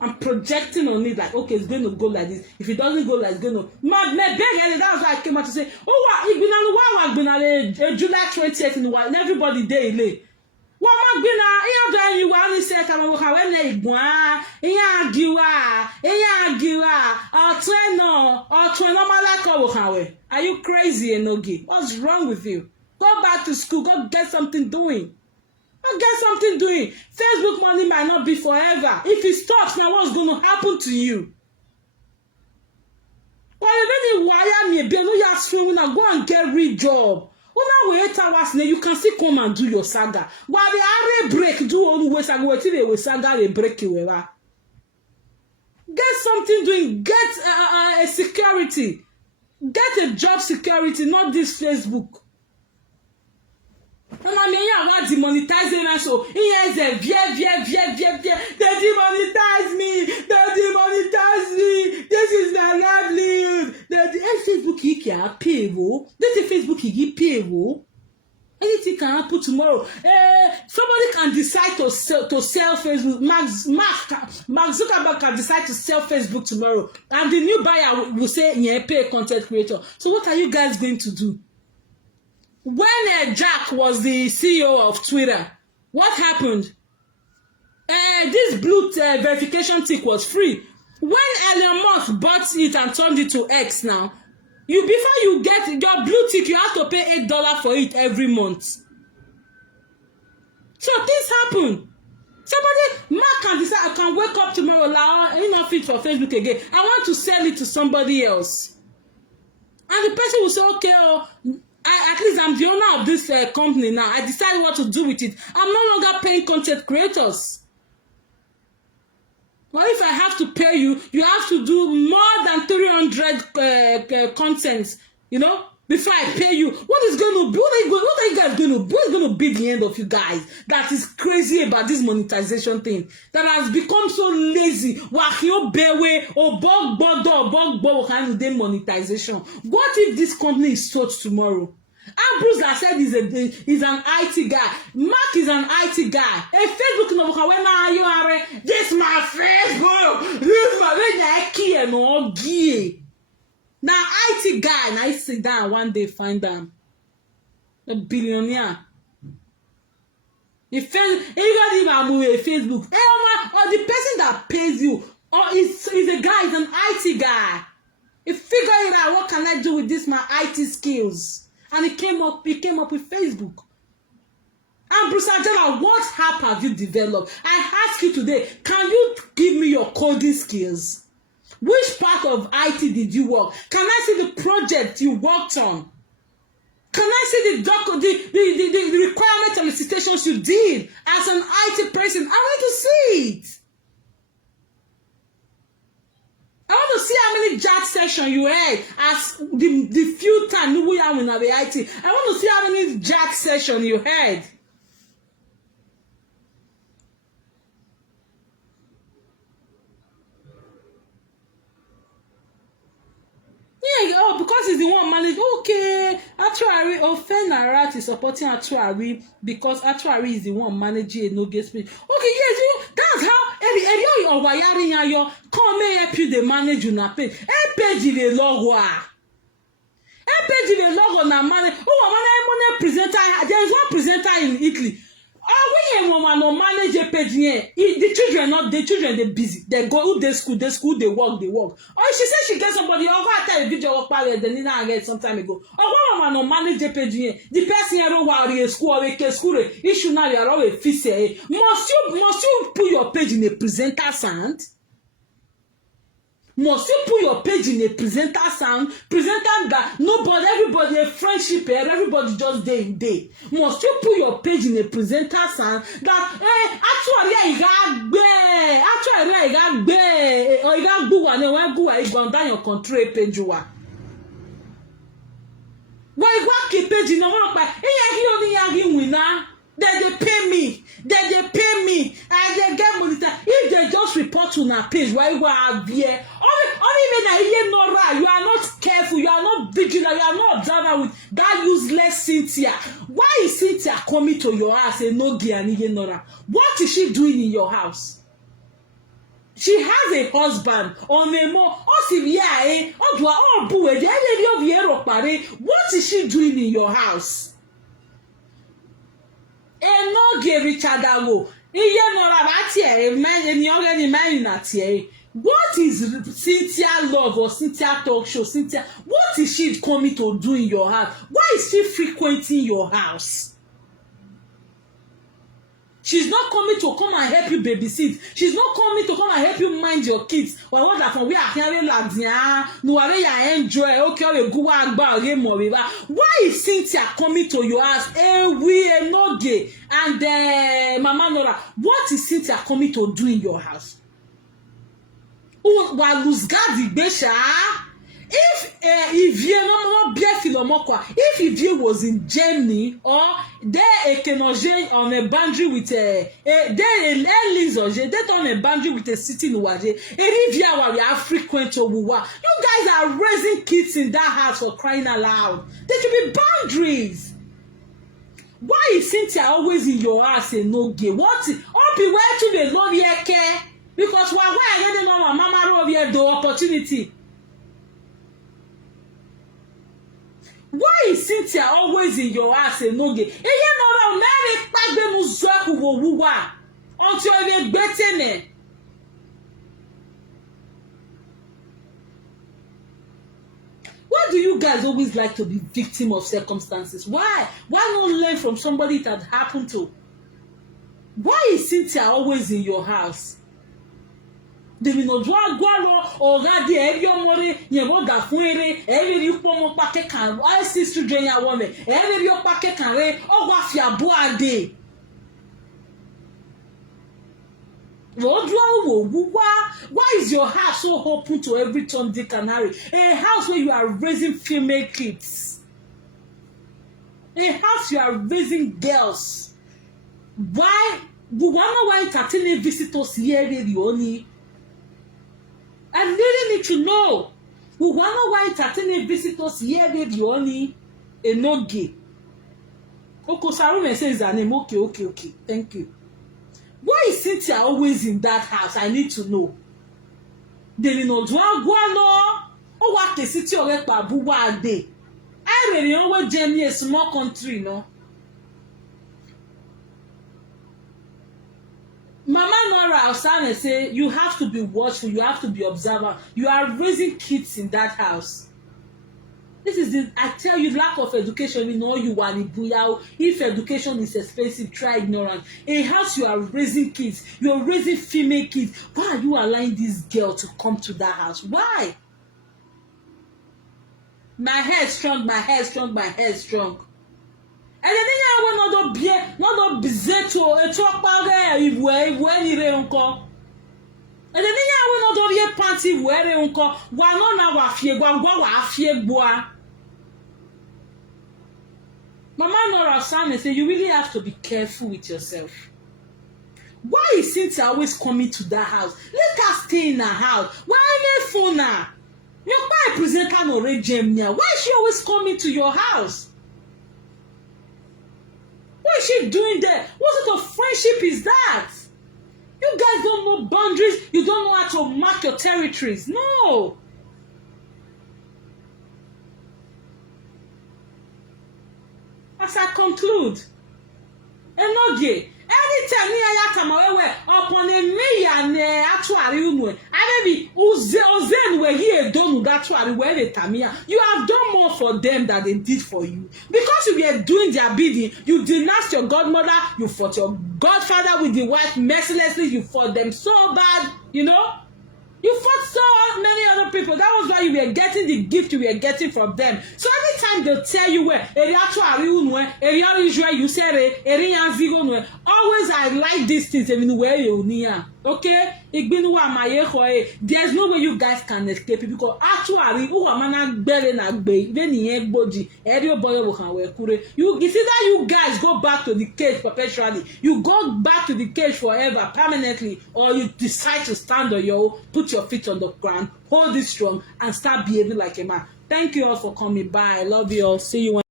I'm projecting on it like, okay, it's going to go like this. If it doesn't go like it's going to. That's why I came out to say, oh, it's been July 20th in the while, everybody day late. What am I going to you want to say, are you crazy, Enogie? What's wrong with you? Go back to school, go get something doing. I'll get something doing. Facebook money might not be forever. If it stops, now what's going to happen to you? Well, if any wire me, be no you swimming now, go and get real job. When I wait hours, you can still come and do your saga. While the array break, do all the way saga, wait till they saga they break you ever. Get something doing. Get a security. Get a job security, not this Facebook. And I mean, I want demonetizing so here's a they demonetize me, this is their livelihood. Facebook he can pay wo. This Facebook he pay wo. Anything can happen tomorrow. Somebody can decide to sell Facebook. Mark Zuckerberg can decide to sell Facebook tomorrow, and the new buyer will say, "Yeah, pay a content creator." So what are you guys going to do? When Jack was the CEO of Twitter, what happened? This blue verification tick was free. When Elon Musk bought it and turned it to X now, before you get your blue tick, you have to pay $8 for it every month. So this happened. Mark can decide, I can wake up tomorrow, not fit for Facebook again. I want to sell it to somebody else. And the person will say, okay, at least I'm the owner of this company now. I decide what to do with it. I'm no longer paying content creators. Well, if I have to pay you, you have to do more than 300 contents, before I pay you. What are you guys going to do? What is going to be the end of you guys that is crazy about this monetization thing that has become so lazy? Monetization. What if this company is sold tomorrow? Bruce that said he's an IT guy. Mark is an IT guy. Hey, Facebook no when you are this my Facebook. This my Enogie. Now IT guy, and I sit down one day find them a billionaire. If anybody move Facebook, or the person that pays you, or is a guy, is an IT guy. He figure it out. What can I do with this my IT skills? And he came up with Facebook. And Bruce Angela, what app have you developed? I ask you today, can you give me your coding skills? Which part of IT did you work? Can I see the project you worked on? Can I see the requirements and the citations you did as an IT person? I want to see it. I want to see how many chat sessions you had as the few times we have in the IT. I want to see how many chat sessions you had. Yeah, because he's the one managing. Okay, Atuari, Ofenarat is supporting Atuari because Atuari is the one managing Enogie speech. Okay, yes, that's how every or wiring ayo come help you the manage una page. Page the logo page the logo na manage. Oh, presenter. There is one presenter in Italy. When you want to manage a page here, the children they busy. They go to school, they work. Oh, she said she get somebody over at a video of power than in I get some time ago. Oh, when you manage a page here, the person here don't worry school issue now you are always fix. Must you put your page in a presenter stand? Must you put your page in a presenter sound? Presenter that nobody, everybody, a friendship here, everybody just day in day. Must you put your page in a presenter sound that actually I got or you got go and when go I go down your control page you are. Why you keep page in your by only winner? Then they pay me. And they get money. If they just report to our page, why you are here? You are not careful, you are not vigilant, you are not observant with that useless Cynthia. Why is Cynthia coming to your house Enogie and Iyenora? What is she doing in your house? She has a husband on a more what is she doing in your house? Enogie Richardawo Iyenora what is Cynthia love or Cynthia talk show? Cynthia, what is she coming to do in your house? Why is she frequenting your house? She's not coming to come and help you babysit. She's not coming to come and help you mind your kids. Well, what that we are hearing like no area enjoy. Okay, go agba moriba. Why is Cynthia coming to your house? We Enogie and Mama Nora. What is Cynthia coming to do in your house? If you was in Germany or there a Enogie on a boundary with there Elise or they on a boundary with a city in Waje, we are frequent or you guys are raising kids in that house for crying aloud. There should be boundaries. Why is Cynthia always in your house Enogie? What up you where to the love your care? Because why I getting on mama over here the opportunity? Why is Cynthia always in your house Enogie? Until you get why do you guys always like to be victim of circumstances? Why? Why not learn from somebody that happened to? Why is Cynthia always in your house? They will not draw or ready every morning. You want that funny every you come packet can I see children ya woman every your packet can read or what your boy day. Why is your house so open to every Tom, Dick, and Harry? A house where you are raising female kids. A house you are raising girls. Why? We wonder why entertaining visitors here really only. I really need to know. We wonder why entertaining visitors here really only. Enogie. Oko Sarune says her name. Okay. Thank you. Why is Cynthia always in that house? I need to know. They know Guano. Oh, what the city of Babuwa day. I really know what Germany is a small country, no? Mama Nora Osane say you have to be watchful, you have to be observant. You are raising kids in that house. This is the I tell you lack of education in all you want. If education is expensive, try ignorance. A house you are raising kids, you are raising female kids. Why are you allowing this girl to come to that house? Why? My hair strong. And then not be zeto ni re nko. And then not be panty were nko. Wa no na wa fie gwa gboa. Mama Nora Sane say you really have to be careful with yourself. Why is Cynthia always coming to that house? Let her stay in her house. Why ain't phone her? Your wife presenter no Gemnia. Why is she always coming to your house? What is she doing there? What sort of friendship is that? You guys don't know boundaries. You don't know how to mark your territories. No. As I conclude, Enogie, anytime you come away upon a million actually, I maybe Ozen were here done that where they tamia. You have done more for them than they did for you. Because you were doing their bidding, you denounced your godmother, you fought your godfather with the wife mercilessly, you fought them so bad, you know. You fought so many other people. That was why you were getting the gift you were getting from them. So anytime they tell you where, you say, always I like these things. Okay? There's no way you guys can escape it because actually, you see that you guys go back to the cage perpetually. You go back to the cage forever, permanently, or you decide to stand on your own, put your feet on the ground, hold it strong, and start behaving like a man. Thank you all for coming by. I love you all. See you.